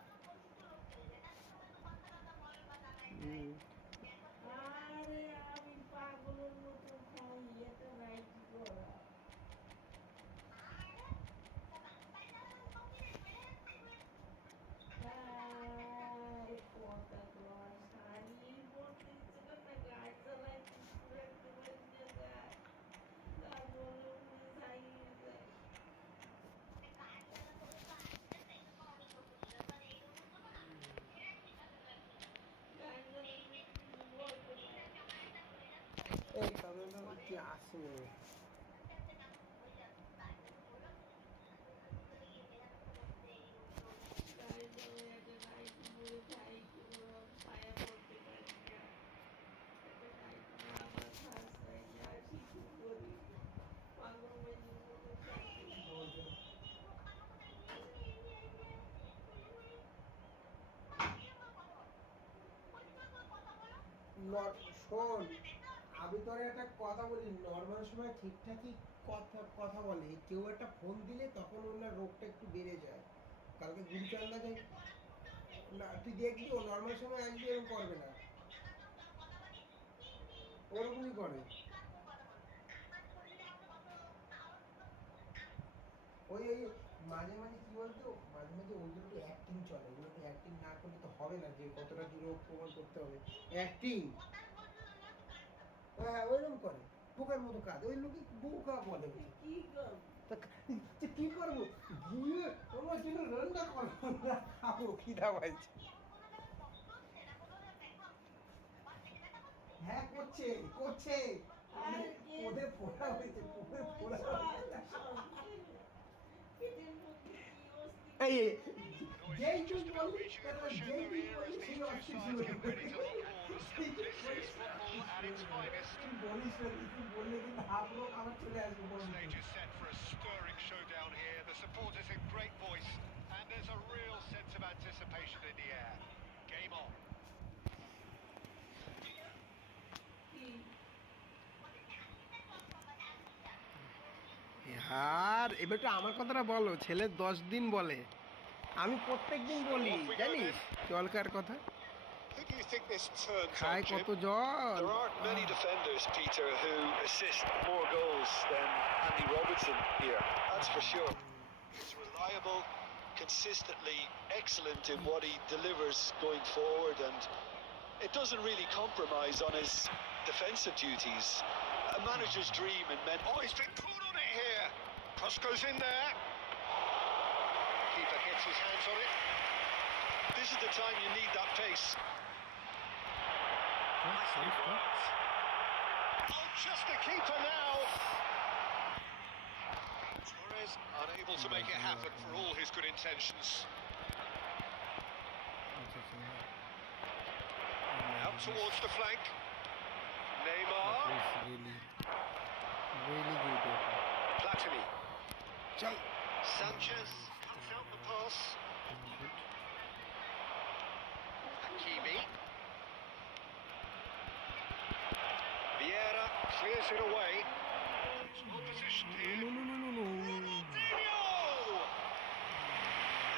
এই তবে কি আসে শোন, আমি তোর একটা কথা বলি, নর্মাল সময় ঠিকঠাকই কথা বলে, কেউ একটা ফোন দিলে তখন ওনার রোগটা একটু বেড়ে যায়। কালকে গুরুচান্দাকে না, তুই দেখবি ও নর্মাল সময় আসবি, এরকম করবে না, ওরকমই করে। ওই ওই মাঝে মাঝে কি বলতো, মাঝে মাঝে ওইগুলো একটু অ্যাক্টিং চলে, ওগুলো একটু অ্যাক্টিং না করলে তো হবে না, যে কতটা কি রোগ প্রমাণ করতে হবে, অ্যাক্টিং। হ্যাঁ ওইরকম করে, পোকার মতো কাজ, ওই লোকে বোকা বলে। কি করবো, গিয়ে আমার জন্য রান্না করবো না, খাবো, খিদা পাইছে। হ্যাঁ করছে করছে, ওদের পোড়া হয়েছে, ওদের পোড়া হয়েছে। এই যেই তুই বললি, যেই তুই বললি সেই অস্থির শুরু Ready to lock horns. This is football at its finest. তুই বলিস না, তুই বললে কিন্তু হাফ লোক আমার চলে আসবে। Stage is set for a stirring showdown here. The supporters in great voice, and there's a real sense of anticipation in the air. Game on. আর এবার একটু আমার কথাটা বলো, ছেলে 10 দিন বলে, আমি প্রত্যেকদিন বলি, জানিস জলকার কথা Who do you think this turns খায় on, কত Jim? জল। There aren't many defenders, Peter, who assist more goals than Andy Robertson here. That's for sure. He's reliable, consistently excellent in what he delivers going forward, and it doesn't really compromise on his defensive duties. A manager's dream in men. Oh, he's been caught on it here. Cross goes in there. Keeper gets his hands on it. This is the time you need that pace. Nicely worked. Oh, just the keeper now. Torres unable to make it happen for all his good intentions. Out towards the flank. Neymar. really good. Platini. চল Sanchez cuts out the pass. Hakimi. Vieira clears it away. Opposition here. Ronaldinho!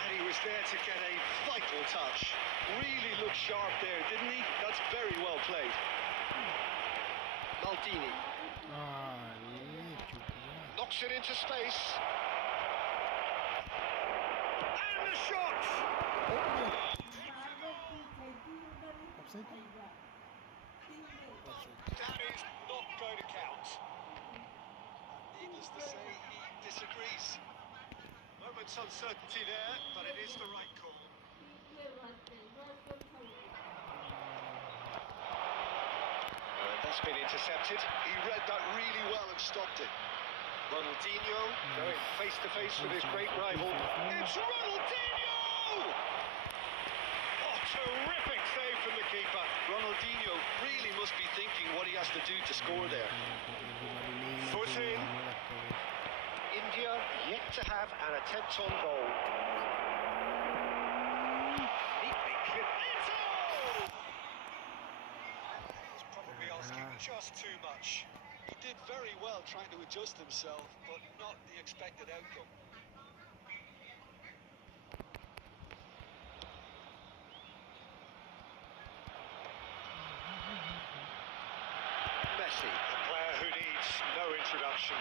And he was there to get a vital touch. Really looked sharp there, didn't he? That's very well played. Maldini knocks it into space. And the shot! That is not going to count. Needless to say, he disagrees. Moment's uncertainty there, but it is the right call. And that's been intercepted. He read that really well and stopped it. Ronaldinho going face to face with his great rival. It's Ronaldinho! Oh, terrific save from the keeper. Ronaldinho really must be thinking what he has to do to score there. Foot in. India yet to have an attempt on goal. Neatly clipped. Ito! He's probably asking just too much. He did very well trying to adjust himself, but not the expected outcome. Messi, a player who needs no introduction.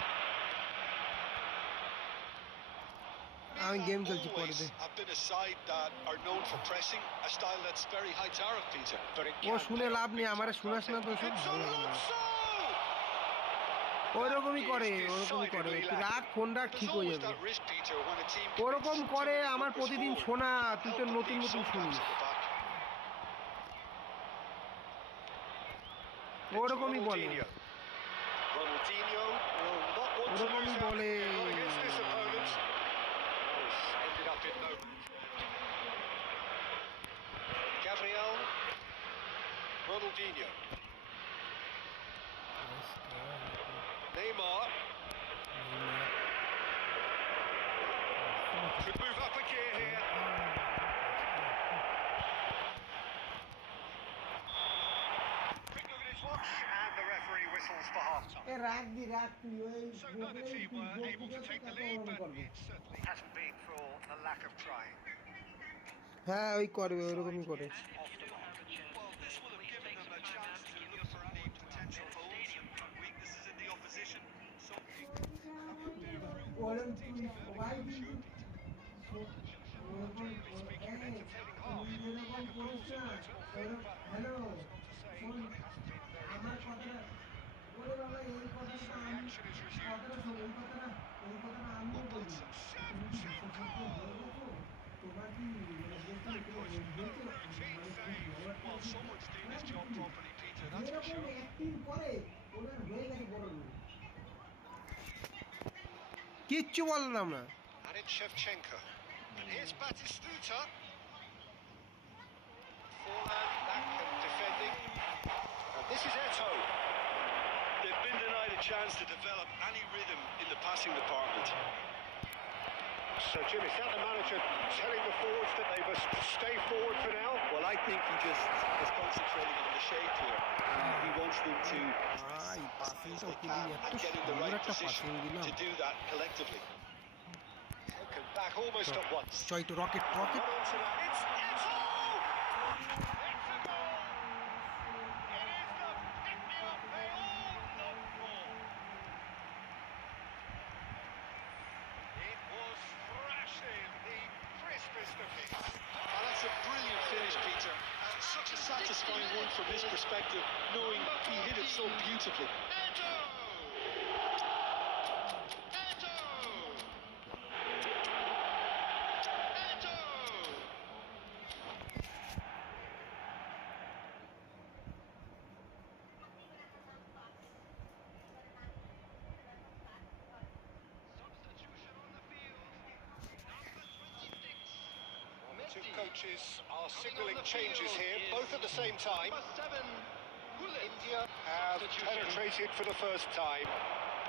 আমি game খেলছি পরে Always they. have been a side that are known for pressing, a style that's very high tariff, Peter. But it O can শুনে pay লাভ off নেই, big আমারে time, শোনাস না can't তো it? সব It's ভালো লাগে না। Alonso! ওরকমই করে, ওরকমই করে, তুই রাখ ফোন রাখ, There's ঠিক হয়ে always যাবে। that risk, Peter, when a team ওরকম commits করে too many আমার numbers প্রতিদিন forward. শোনা, তুই তো Help them নতুন leave নতুন some শুনিস। gaps at the back. ওরকমই বলে, Ronaldinho. Ronaldinho will not want to ওরকমই lose out বলে। not against this opponent. It's ended up in no. Gabriel. Ronaldinho. Neymar. Could move up a gear here. Quick match, and the referee whistles for half-time. So neither team were able to take the lead, but it certainly hasn't been for the lack of trying. হ্যাঁ ওই করবে ওইরকমই করে Well, this will have given them a chance to look for any potential holes and weaknesses in the opposition. So Generally speaking, an entertaining half. Second goal similar to the third, but that's not to say it hasn't been very encouraging. So the action is resumed. Robertson, Shevchenko! That was a routine save. well, someone's doing his job properly, Peter, that's for sure. কিচ্ছু বললাম না And it's Shevchenko. And here's Batistuta. Forehand, back and defending. And this is Eto. They've been denied a chance to develop any rhythm in the passing department. So, Jim, is that the manager telling the forwards that they must stay forward for now? Well, I think he just is concentrating on the shape here. He wants them to ভাই পাসিংটা they okay can দিয়ে এত and get in the সুন্দর right একটা position passing দিলাম to do that collectively. Taken back almost at once. Try to rocket rocket Got onto that. It's Eto! It's a goal! It is the pick-me-up they all look for. It was thrashing the crispest of hits. Oh, that's a brilliant finish, Peter. Such a satisfying one from his perspective, knowing he hit it so beautifully. Eto! Eto! Eto! Substitution on the field. Number 26. Well, the two coaches are Coming signalling on the changes field here, is both at the same time. Number 7. Gullit. India have Substitution. penetrated for the first time.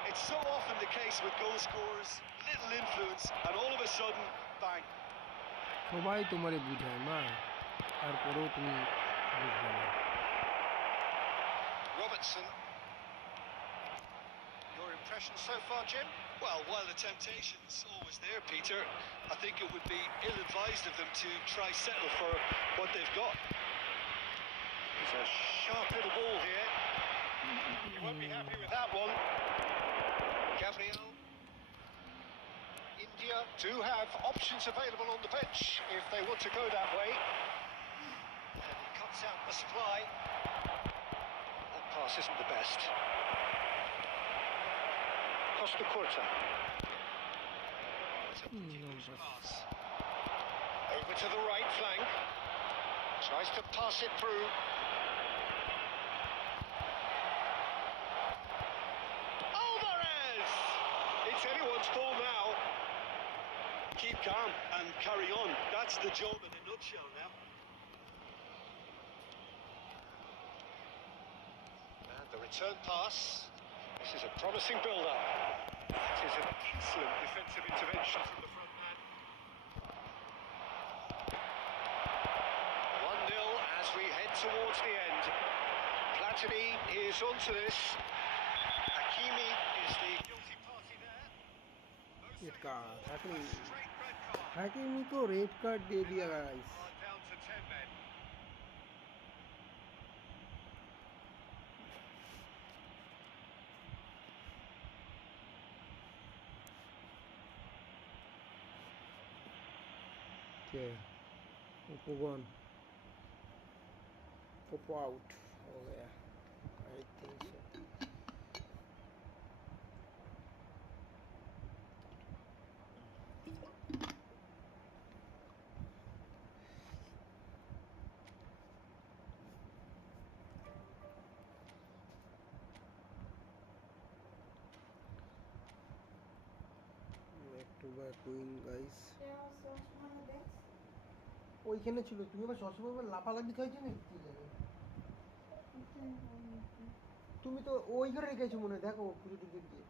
It's so often the case with goal scorers, little influence, and all of a sudden, bang. সবাই তোমারে বুঝায় মা তারপরেও তুমি বুঝবে না Robertson. Your impression so far, Jim? Well, while the temptation's always there, Peter, I think it would be ill-advised of them to try settle for what they've got. It's a sharp little ball here. You won't be happy with that one. Gabriel. India do have options available on the bench if they want to go that way. And he cuts out the supply. That pass isn't the best. Costa Curta. It's a pretty loose pass. Over to the right flank. Tries to pass it through. Alvarez! It's anyone's ball now. Keep calm and carry on. That's the job in a nutshell now. And the return pass. This is a promising build-up. It is an excellent defensive intervention from the front man. 1-0 as we head towards the end. Platini is onto this. Hakimi is the guilty party there. Red card Hakimi Straight red card. Hakimi को red card দিয়ে दिया guys Are down to 10 men. के ओपोगन Oppo out हो गया I think so back to back win guys ওইখানে ছিল তুমি আবার সবসময় লাফালাফি খাইছো না কি জানি তুমি তো ওই ঘরে রেখেছো মনে হয়, দেখো পুজো টুজো দিয়ে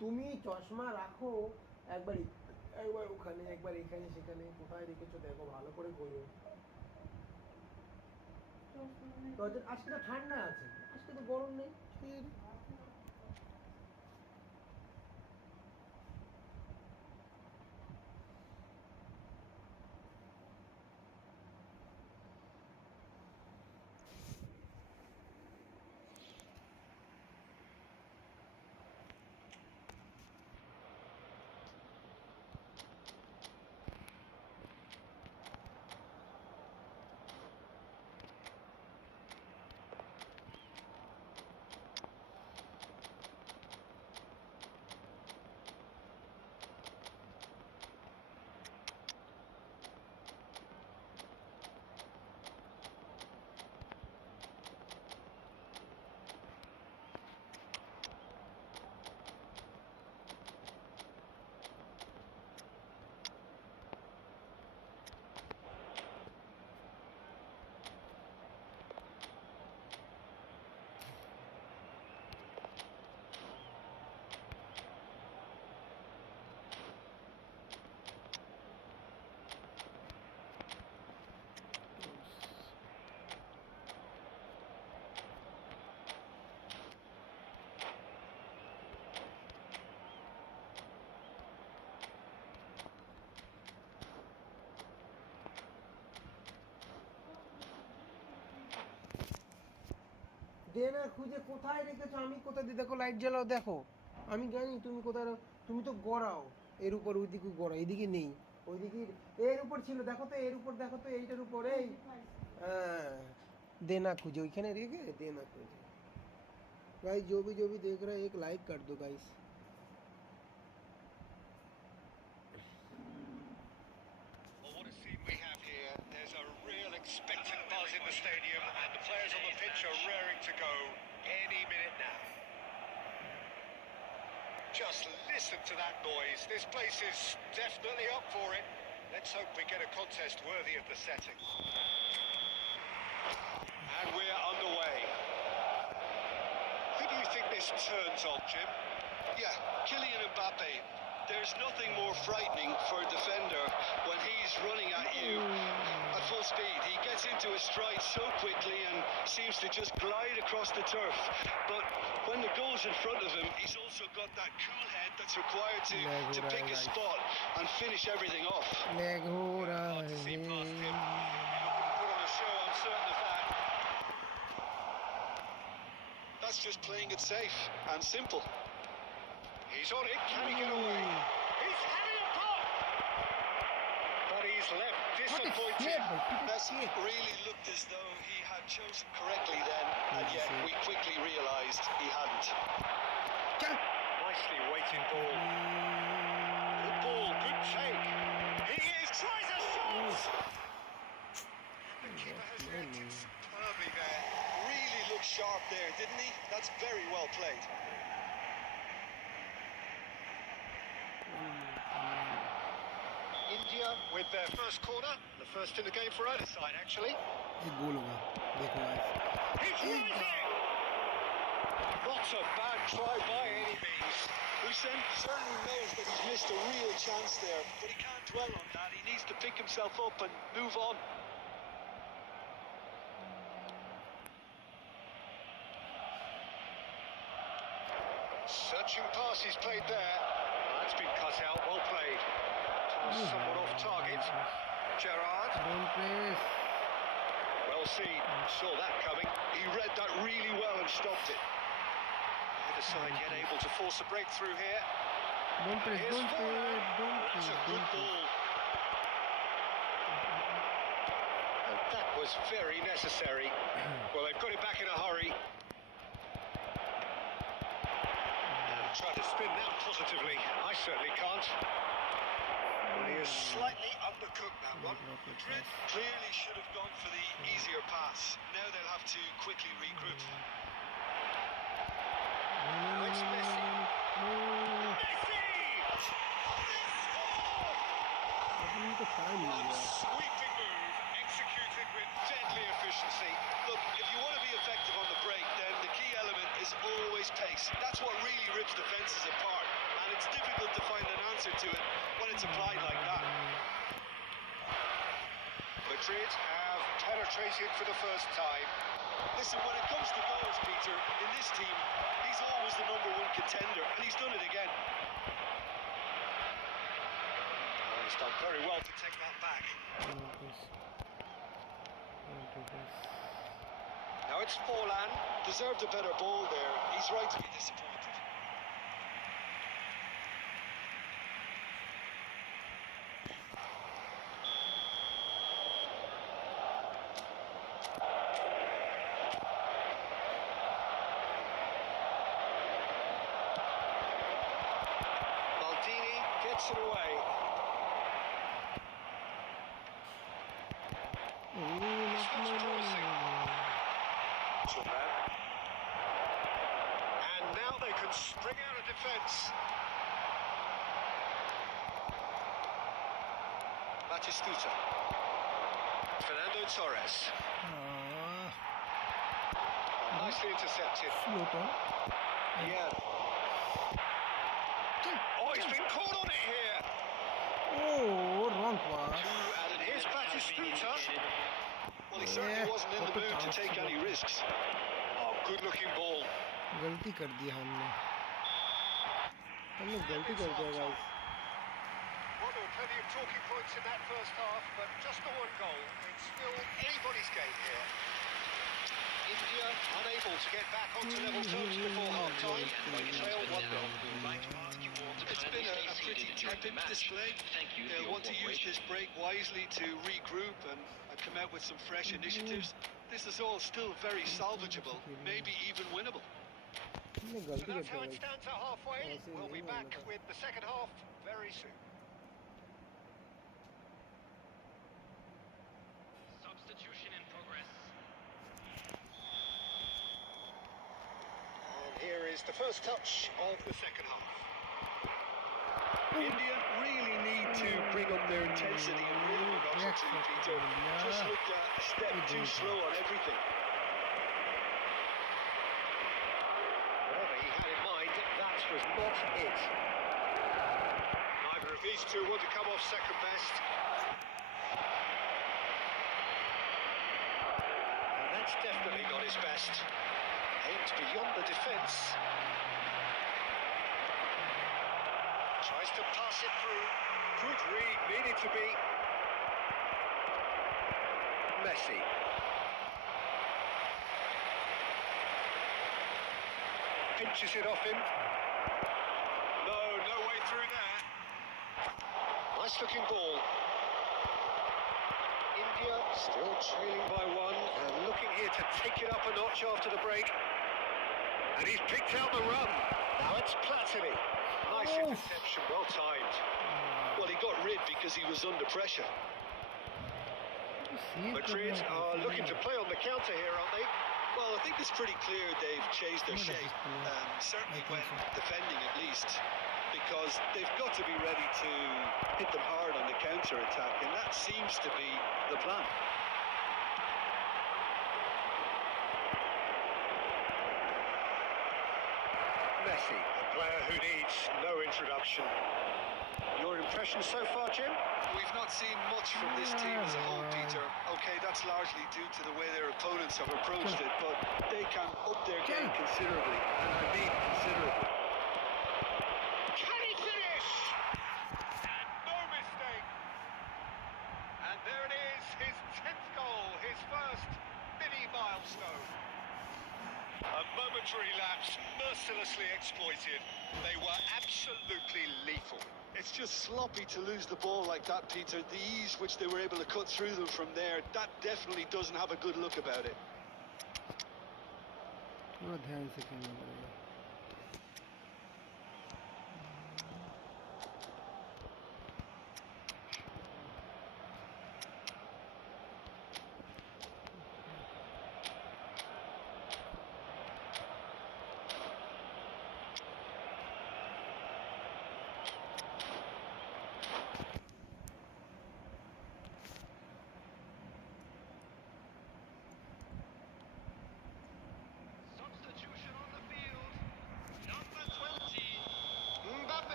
তুমি চশমা রাখো একবার একবার ওখানে একবার এখানে সেখানে কোথায় রেখেছো দেখো ভালো করে করো। আজকে তো ঠান্ডা আছে। আজকে তো গরম নেই। দেনা খুঁজে কোথায় রেখেছো? আমি কোথায় দিয়ে দেখো, লাইট জ্বালাও, দেখো আমি জানি তুমি কোথায়। তুমি তো গড়াও এর উপর, ওইদিকে গড়াও, এইদিকে নেই, ওইদিকে এর উপর ছিল, দেখো তো এর উপর, দেখো তো এইটার উপর। এই হ্যাঁ, देना খুঁজে ওইখানে রেখে देना খুঁজে। गाइस जो भी देख रहा है एक लाइक कर दो guys. Well, what a scene we have here. There's a real expectant buzz in the stadium, and the players on the pitch are raring to go any minute now. Just listen to that noise. This place is definitely up for it. Let's hope we get a contest worthy of the setting. And we're underway. Who do you think this turns on, Jim? Yeah, Kylian Mbappe. There's nothing more frightening for a defender when he's running at you at full speed. He gets into a stride so quickly and seems to just glide across the turf. But when the goal's in front of him, he's also got that cool head that's required to pick a spot and finish everything off. Hard to see past him. Put on a show, I'm certain of that. That's just playing it safe and simple. He's on it. Can he get away? He's having a pop! But he's left disappointed. Messi really looked as though he had chosen correctly then, and yet we quickly realised he hadn't. Nicely weighted ball. Good ball, good take. He is, tries a shot! The keeper has reacted superbly there. Really looked sharp there, didn't he? That's very well played. India with their first corner, the first in the game for either side actually. एक गोल होगा, देखो guys. He's rising! Not a bad try by any means. Hussein certainly knows that he's missed a real chance there, but he can't dwell on that. He needs to pick himself up and move on. Searching pass he's played there. That's been cut out, well played. Tossed somewhat off target. Gerrard. Don't press. Well seen, saw that coming. He read that really well and stopped it. Neither side yet able to force a breakthrough here. Don't press, Here's don't forward. press, don't That's press, a good don't press. ball. And that was very necessary. Well, they've got it back in a hurry. And try to spin that positively. I certainly can't. Well, he has slightly undercooked that one. Madrid clearly should have gone for the easier pass. Now they'll have to quickly regroup. Now it's Messi. Messi! One sweeping move, executed with deadly efficiency. Look, if you want to be effective on the break, then the key element is always pace. That's what really rips defences apart, and it's difficult to find an answer to it when it's applied like that. Madrid have penetrated for the first time. Listen, when it comes to goals, Peter, in this team, he's always the #1 contender, and he's done it again. Well, he's done very well to take that back. Now it's Forlan. Deserved a better ball there. He's right to be disappointed. Maldini gets it away. And now they can spring out of defence. Batistuta. Fernando Torres. Nicely intercepted. Yeah. Oh, he's been caught on it here. Oh, wrong pass. And here's Batistuta. Well, he certainly wasn't in the mood to take any risks. Oh, good-looking ball. गलती कर दी हमने गलती कर दिया guys. Well, there were plenty of talking points in that first half, but just the one goal. It's still anybody's game here. India unable to get back onto level terms before half-time. They trail 1-0. It's been a pretty tepid display. They'll want to use this break wisely to regroup and come out with some fresh initiatives. This is all still very salvageable, maybe even winnable. So that's how it stands at halfway. We'll be back with the second half very soon. Substitution in progress. And here is the first touch of the second half. India really need to bring up their intensity and rhythm of Peter. Just looked a step too slow on everything. Whatever he had in mind, that was not it. Neither of these two want to come off second best. And that's definitely not his best. Aimed beyond the defence. Tries to pass it through. Good read, needed to be. Messi. Pinches it off him. No way through there. Nice looking ball. India still trailing by 1 and looking here to take it up a notch after the break. And he's picked out the run. Now it's Platini. Nice interception, well timed. Well, he got rid because he was under pressure. Madrid are looking to play on the counter here, aren't they? Well, I think it's pretty clear they've changed their shape, certainly when defending at least, because they've got to be ready to hit them hard on the counter-attack, and that seems to be the plan. Messi, a player who needs no introduction. Your impression so far, Jim? We've not seen much from this team as a whole, Peter. Okay, that's largely due to the way their opponents have approached it, but they can up their game considerably, and I mean considerably. Can he finish? And no mistake. And there it is, his 10th goal, his first mini milestone. A momentary lapse, mercilessly exploited. They were absolutely lethal. It's just sloppy to lose the ball like that, Peter. The ease which they were able to cut through them from there, that definitely doesn't have a good look about it.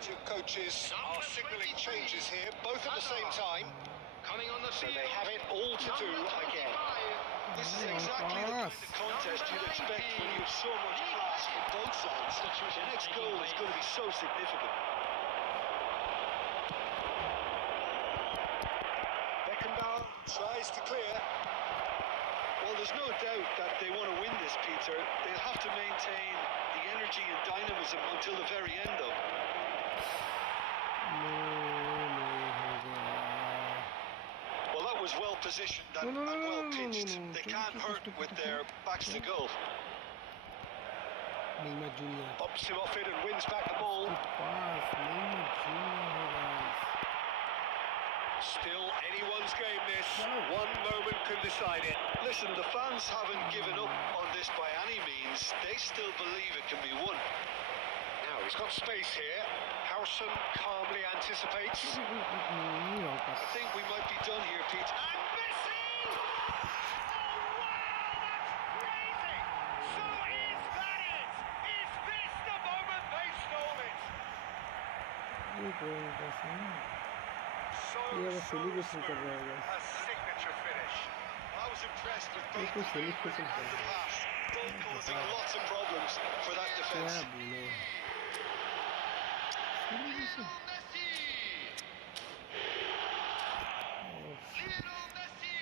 Two coaches are signalling changes here, both at the same time. Coming on the So field. they have it all to do again. This is exactly the kind of contest you'd expect when you have so much class from both sides. The next goal is going to be so significant. Beckenbauer Tries to clear. Well, there's no doubt that they want to win this, Peter. They'll have to maintain the energy and dynamism until the very end, though. Well, that was well positioned and well pitched. They can't hurt with their backs to goal. Neymar Junior. Bumps him off it and wins back the ball. Pass Neymar Junior है guys. Still anyone's game this. One moment can decide it. Listen, the fans haven't given up on this by any means. They still believe it can be won. Now he's got space here. Howson calmly anticipates. I think we might be done here, Pete. And Messi! Oh, wow, that's crazy! So is that it? Is this the moment they stole it? So celebration कर रहा है guys. a signature finish. I was impressed with both बिल्कुल the celebration movement कर and the रहा है. pass. Both causing lots of problems for that defence. क्या बोलो? Celebration. Messi. Lionel Messi.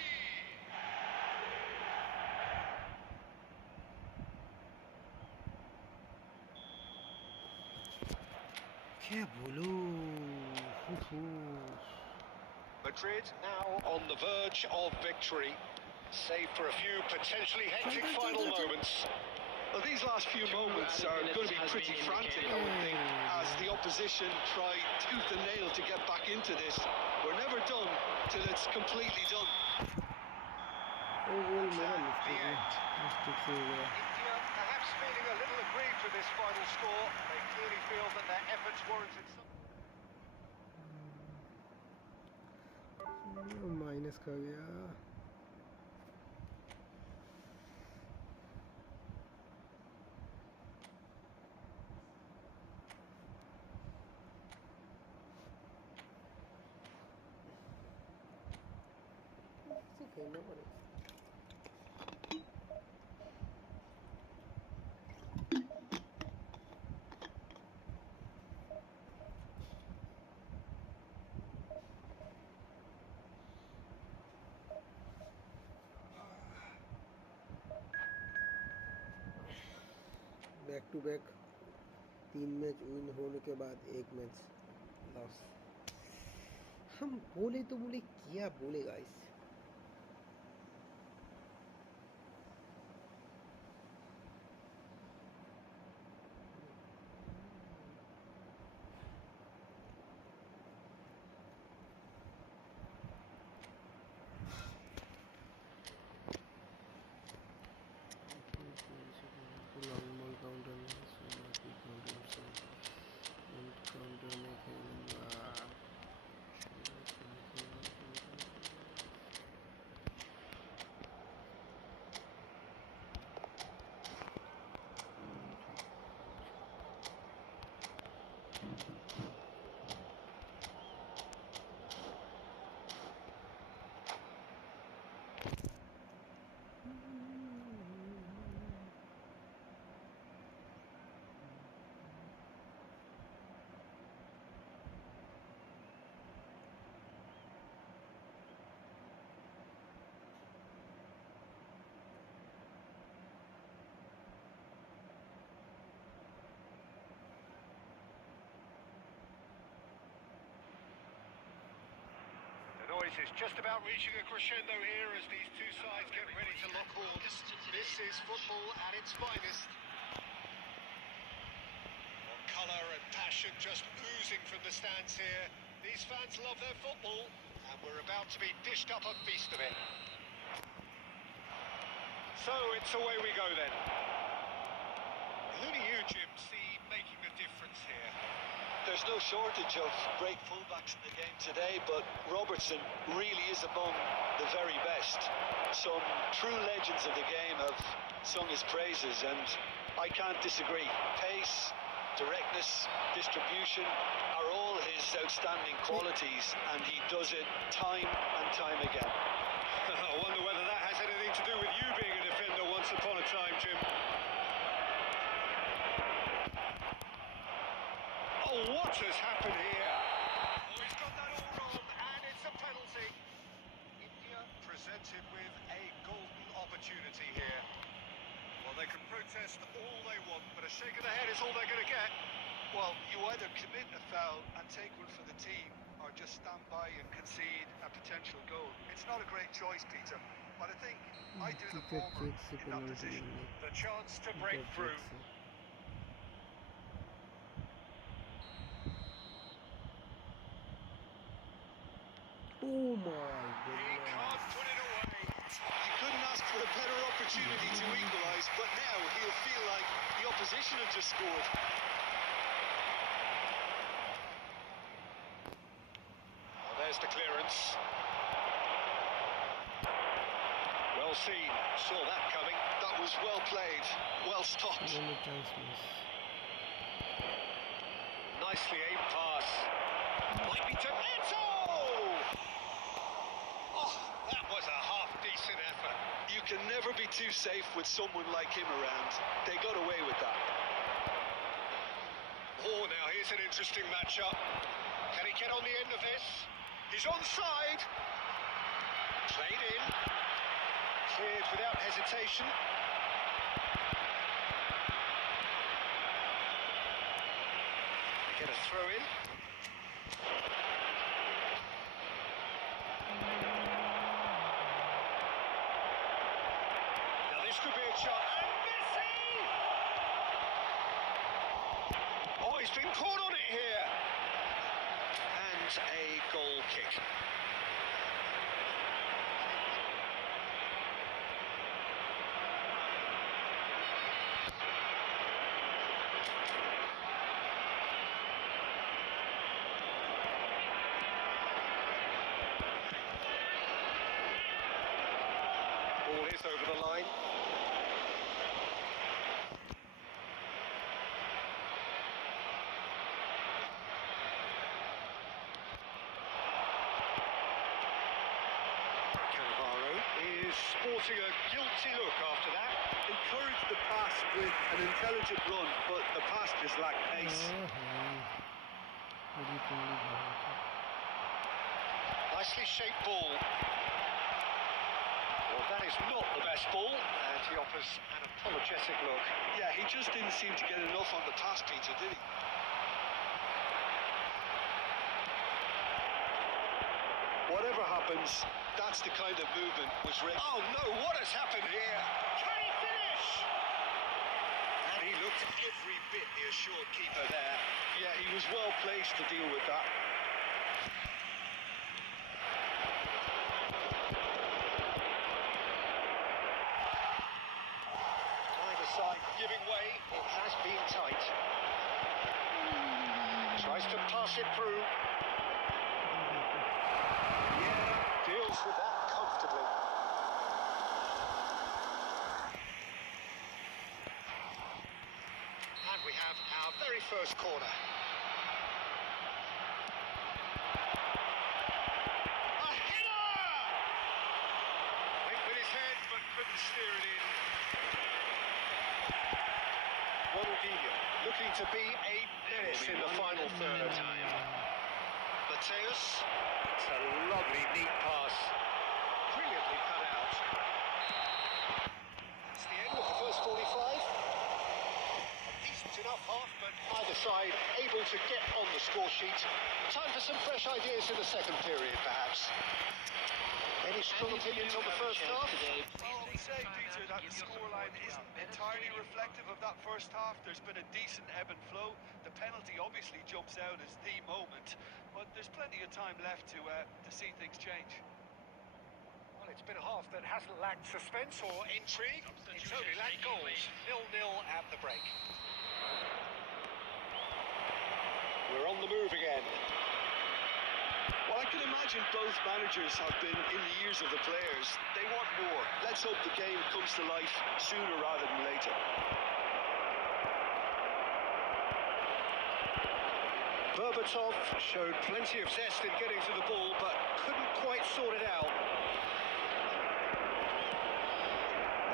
क्या बोलो? Madrid now on the verge of victory. Save for a few potentially hectic final moments. Well, these last few moments are going to be pretty frantic, I would think, as the opposition try tooth and nail to get back into this. We're never done till it's completely done. वो मेरा The mistake है. end. Mistake से हो गया. India perhaps feeling a little aggrieved with this final score. They clearly feel that their efforts warranted some. Minus का गया. खेलना पड़ेगा. Back to back 3 match win होने के बाद 1 मैच लॉस. हम बोले तो बोले क्या बोले गाइस. नॉर्मल काउंटर में काउंटर में खेलूंगा. The noise is just about reaching a crescendo here as these two sides get ready to lock horns. This is football at its finest. Well, colour and passion just oozing from the stands here. These fans love their football, and we're about to be dished up a feast of it. So it's away we go then. Who do you, Jim, see making the difference here? There's no shortage of great fullbacks in the game today, but Robertson really is among the very best. Some true legends of the game have sung his praises, and I can't disagree. Pace, directness, distribution are all his outstanding qualities, and he does it time and time again. I wonder whether that has anything to do with you being a defender once upon a time, Jim. Oh, what has happened here? Oh, he's got that all wrong, and it's a penalty. India presented with a golden opportunity here. Well, they can protest all they want, but a shake of the head is all they're going to get. Well, you either commit a foul and take one for the team, or just stand by and concede a potential goal. It's not a great choice, Peter, but I think I do the former in that position. The chance to break through. Oh my He goodness. can't put it away. You couldn't ask for a better opportunity to equalise, but now he'll feel like the opposition have just scored. Well, there's the clearance. Well seen. Saw that coming. That was well played, well stopped. Many times miss. Nicely aimed pass. Might be to Neto! Oh, that was a half-decent effort. You can never be too safe with someone like him around. They got away with that. Oh, now here's an interesting matchup. Can he get on the end of this? He's onside. Played in. Cleared without hesitation. Get a throw in. Now this could be a chance. And Messi! Oh, he's been caught on it here. And a goal kick. Ball is over the line. Cannavaro is sporting a guilty look after that. Encourage the pass with an intelligent run, but the pass just lacked pace. Nicely shaped ball. Well, that is not the best ball, and he offers an apologetic look. Yeah, he just didn't seem to get enough on the pass, Peter, did he? Whatever happens, that's the kind of movement which... Oh no, what has happened here? Can he finish? And he looked every bit the assured keeper there. Yeah, he was well placed to deal with that. Either side giving way. It has been tight. Tries to pass it through. Yeah, deals with that comfortably. And we have our very first corner. A header! Went with his head, but couldn't steer it in. Ronaldinho looking to be a menace in the final third. Mateus, it's a lovely, neat pass. Brilliantly cut out. That's the end of the first 45. A decent enough half, but either side able to get on the score sheet. Time for some fresh ideas in the second period, perhaps. Any strong opinions on the first half? Well, I would say, Peter, that the scoreline isn't entirely reflective of that first half. There's been a decent ebb and flow. The penalty obviously jumps out as the moment, but there's plenty of time left to see things change. Well, it's been a half that hasn't lacked suspense or intrigue. It's only lacked goals. 0-0 at the break. We're on the move again. Well, I can imagine both managers have been in the ears of the players. They want more. Let's hope the game comes to life sooner rather than later. Berbatov showed plenty of zest in getting to the ball, but couldn't quite sort it out.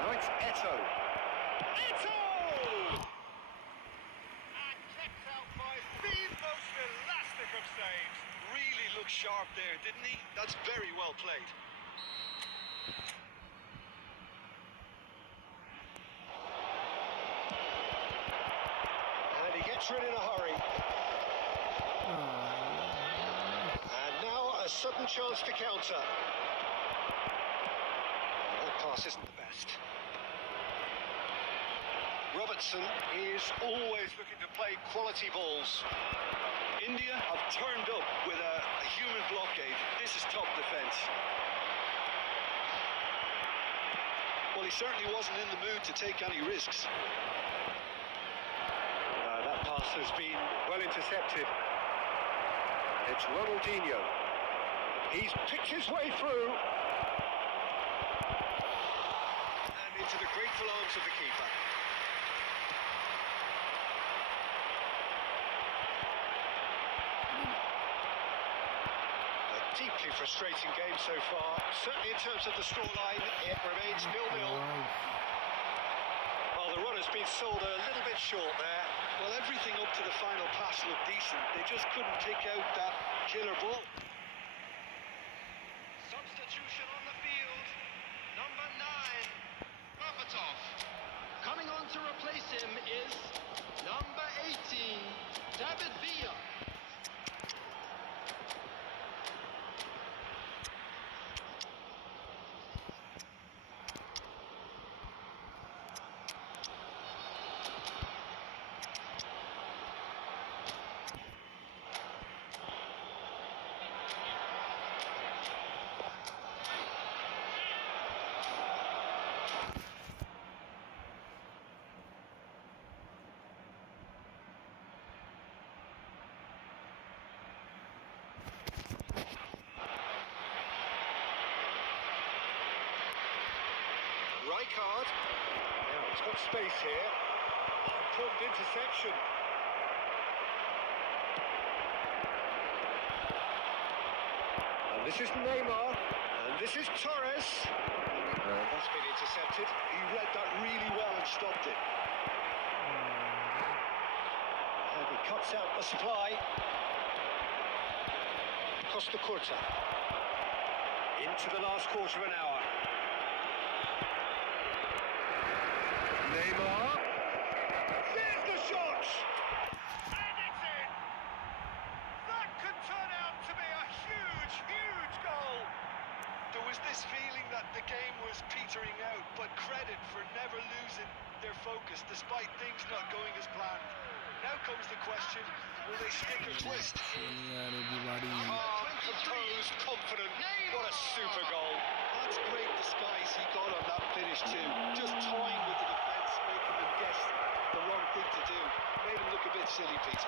Now it's Eto. Eto! And kept out by the most elastic of saves. Really looked sharp there, didn't he? That's very well played. And he gets rid in a hurry. And now a sudden chance to counter. That pass isn't the best. Robertson is always looking to play quality balls. India have turned up with a human blockade. This is top defence. Well, he certainly wasn't in the mood to take any risks. That pass has been well intercepted. It's Ronaldinho. He's picked his way through. And into the grateful arms of the keeper. A deeply frustrating game so far. Certainly in terms of the scoreline, it remains 0-0. Well, the run has been sold a little bit short there. Well, everything up to the final pass looked decent. They just couldn't kick out that killer ball. Substitution on the field. Number 9, Berbatov. Coming on to replace him is number 18, David Villa. Rijkaard. Now he's got space here. Important interception. And this is Neymar. And this is Torres. That's been intercepted. He read that really well and stopped it. And he cuts out the supply. Costa Curta. Into the last quarter of an hour. Neymar. There's the shot! And it's in! That could turn out to be a huge, huge goal. There was this feeling that the game was petering out, but credit for never losing their focus despite things not going as planned. Now comes the question, will they stick or twist? Calm, composed, confident. What a super goal. That's great disguise he got on that finish too. Just toying with the defence, making them guess the wrong thing to do. Made him look a bit silly, Peter.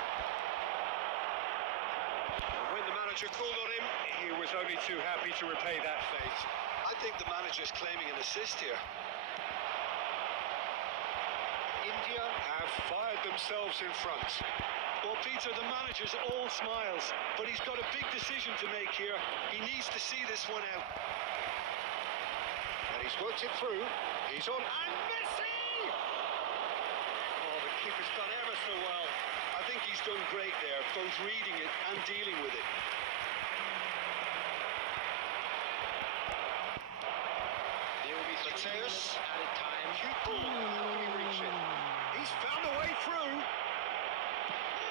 And when the manager called on him, he was only too happy to repay that fate. I think the manager's claiming an assist here. India have fired themselves in front. Well, Peter, the manager's all smiles, but he's got a big decision to make here. He needs to see this one out. And he's worked it through. He's on. And Messi! Oh, the keeper's done ever so well. I think he's done great there, both reading it and dealing with it. There will be 3 minutes added time. Cute ball. How can he reach it? He's found a way through.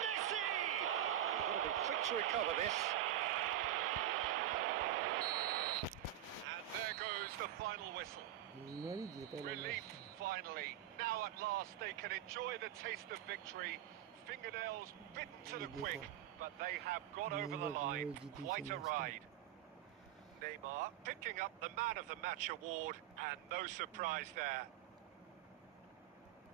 Messi! He's got to be quick to recover this. And there goes the final whistle. Relief, finally. Now at last they can enjoy the taste of victory. Fingernails bitten to the quick, but they have got over the line. Quite a ride. Neymar picking up the Man of the Match award, and no surprise there.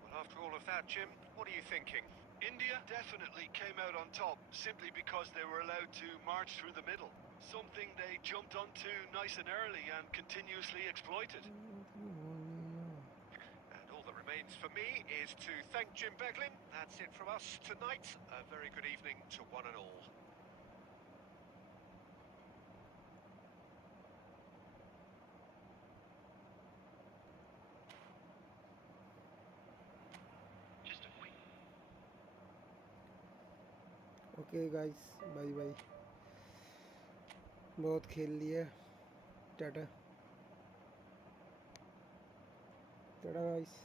Well, after all of that, Jim, what are you thinking? India definitely came out on top simply because they were allowed to march through the middle. Something they jumped onto nice and early and continuously exploited. And all that remains for me is to thank Jim Beglin. That's it from us tonight. A very good evening to one and all. Okay guys, bye bye. बहुत खेल लिया, Tata Tata guys.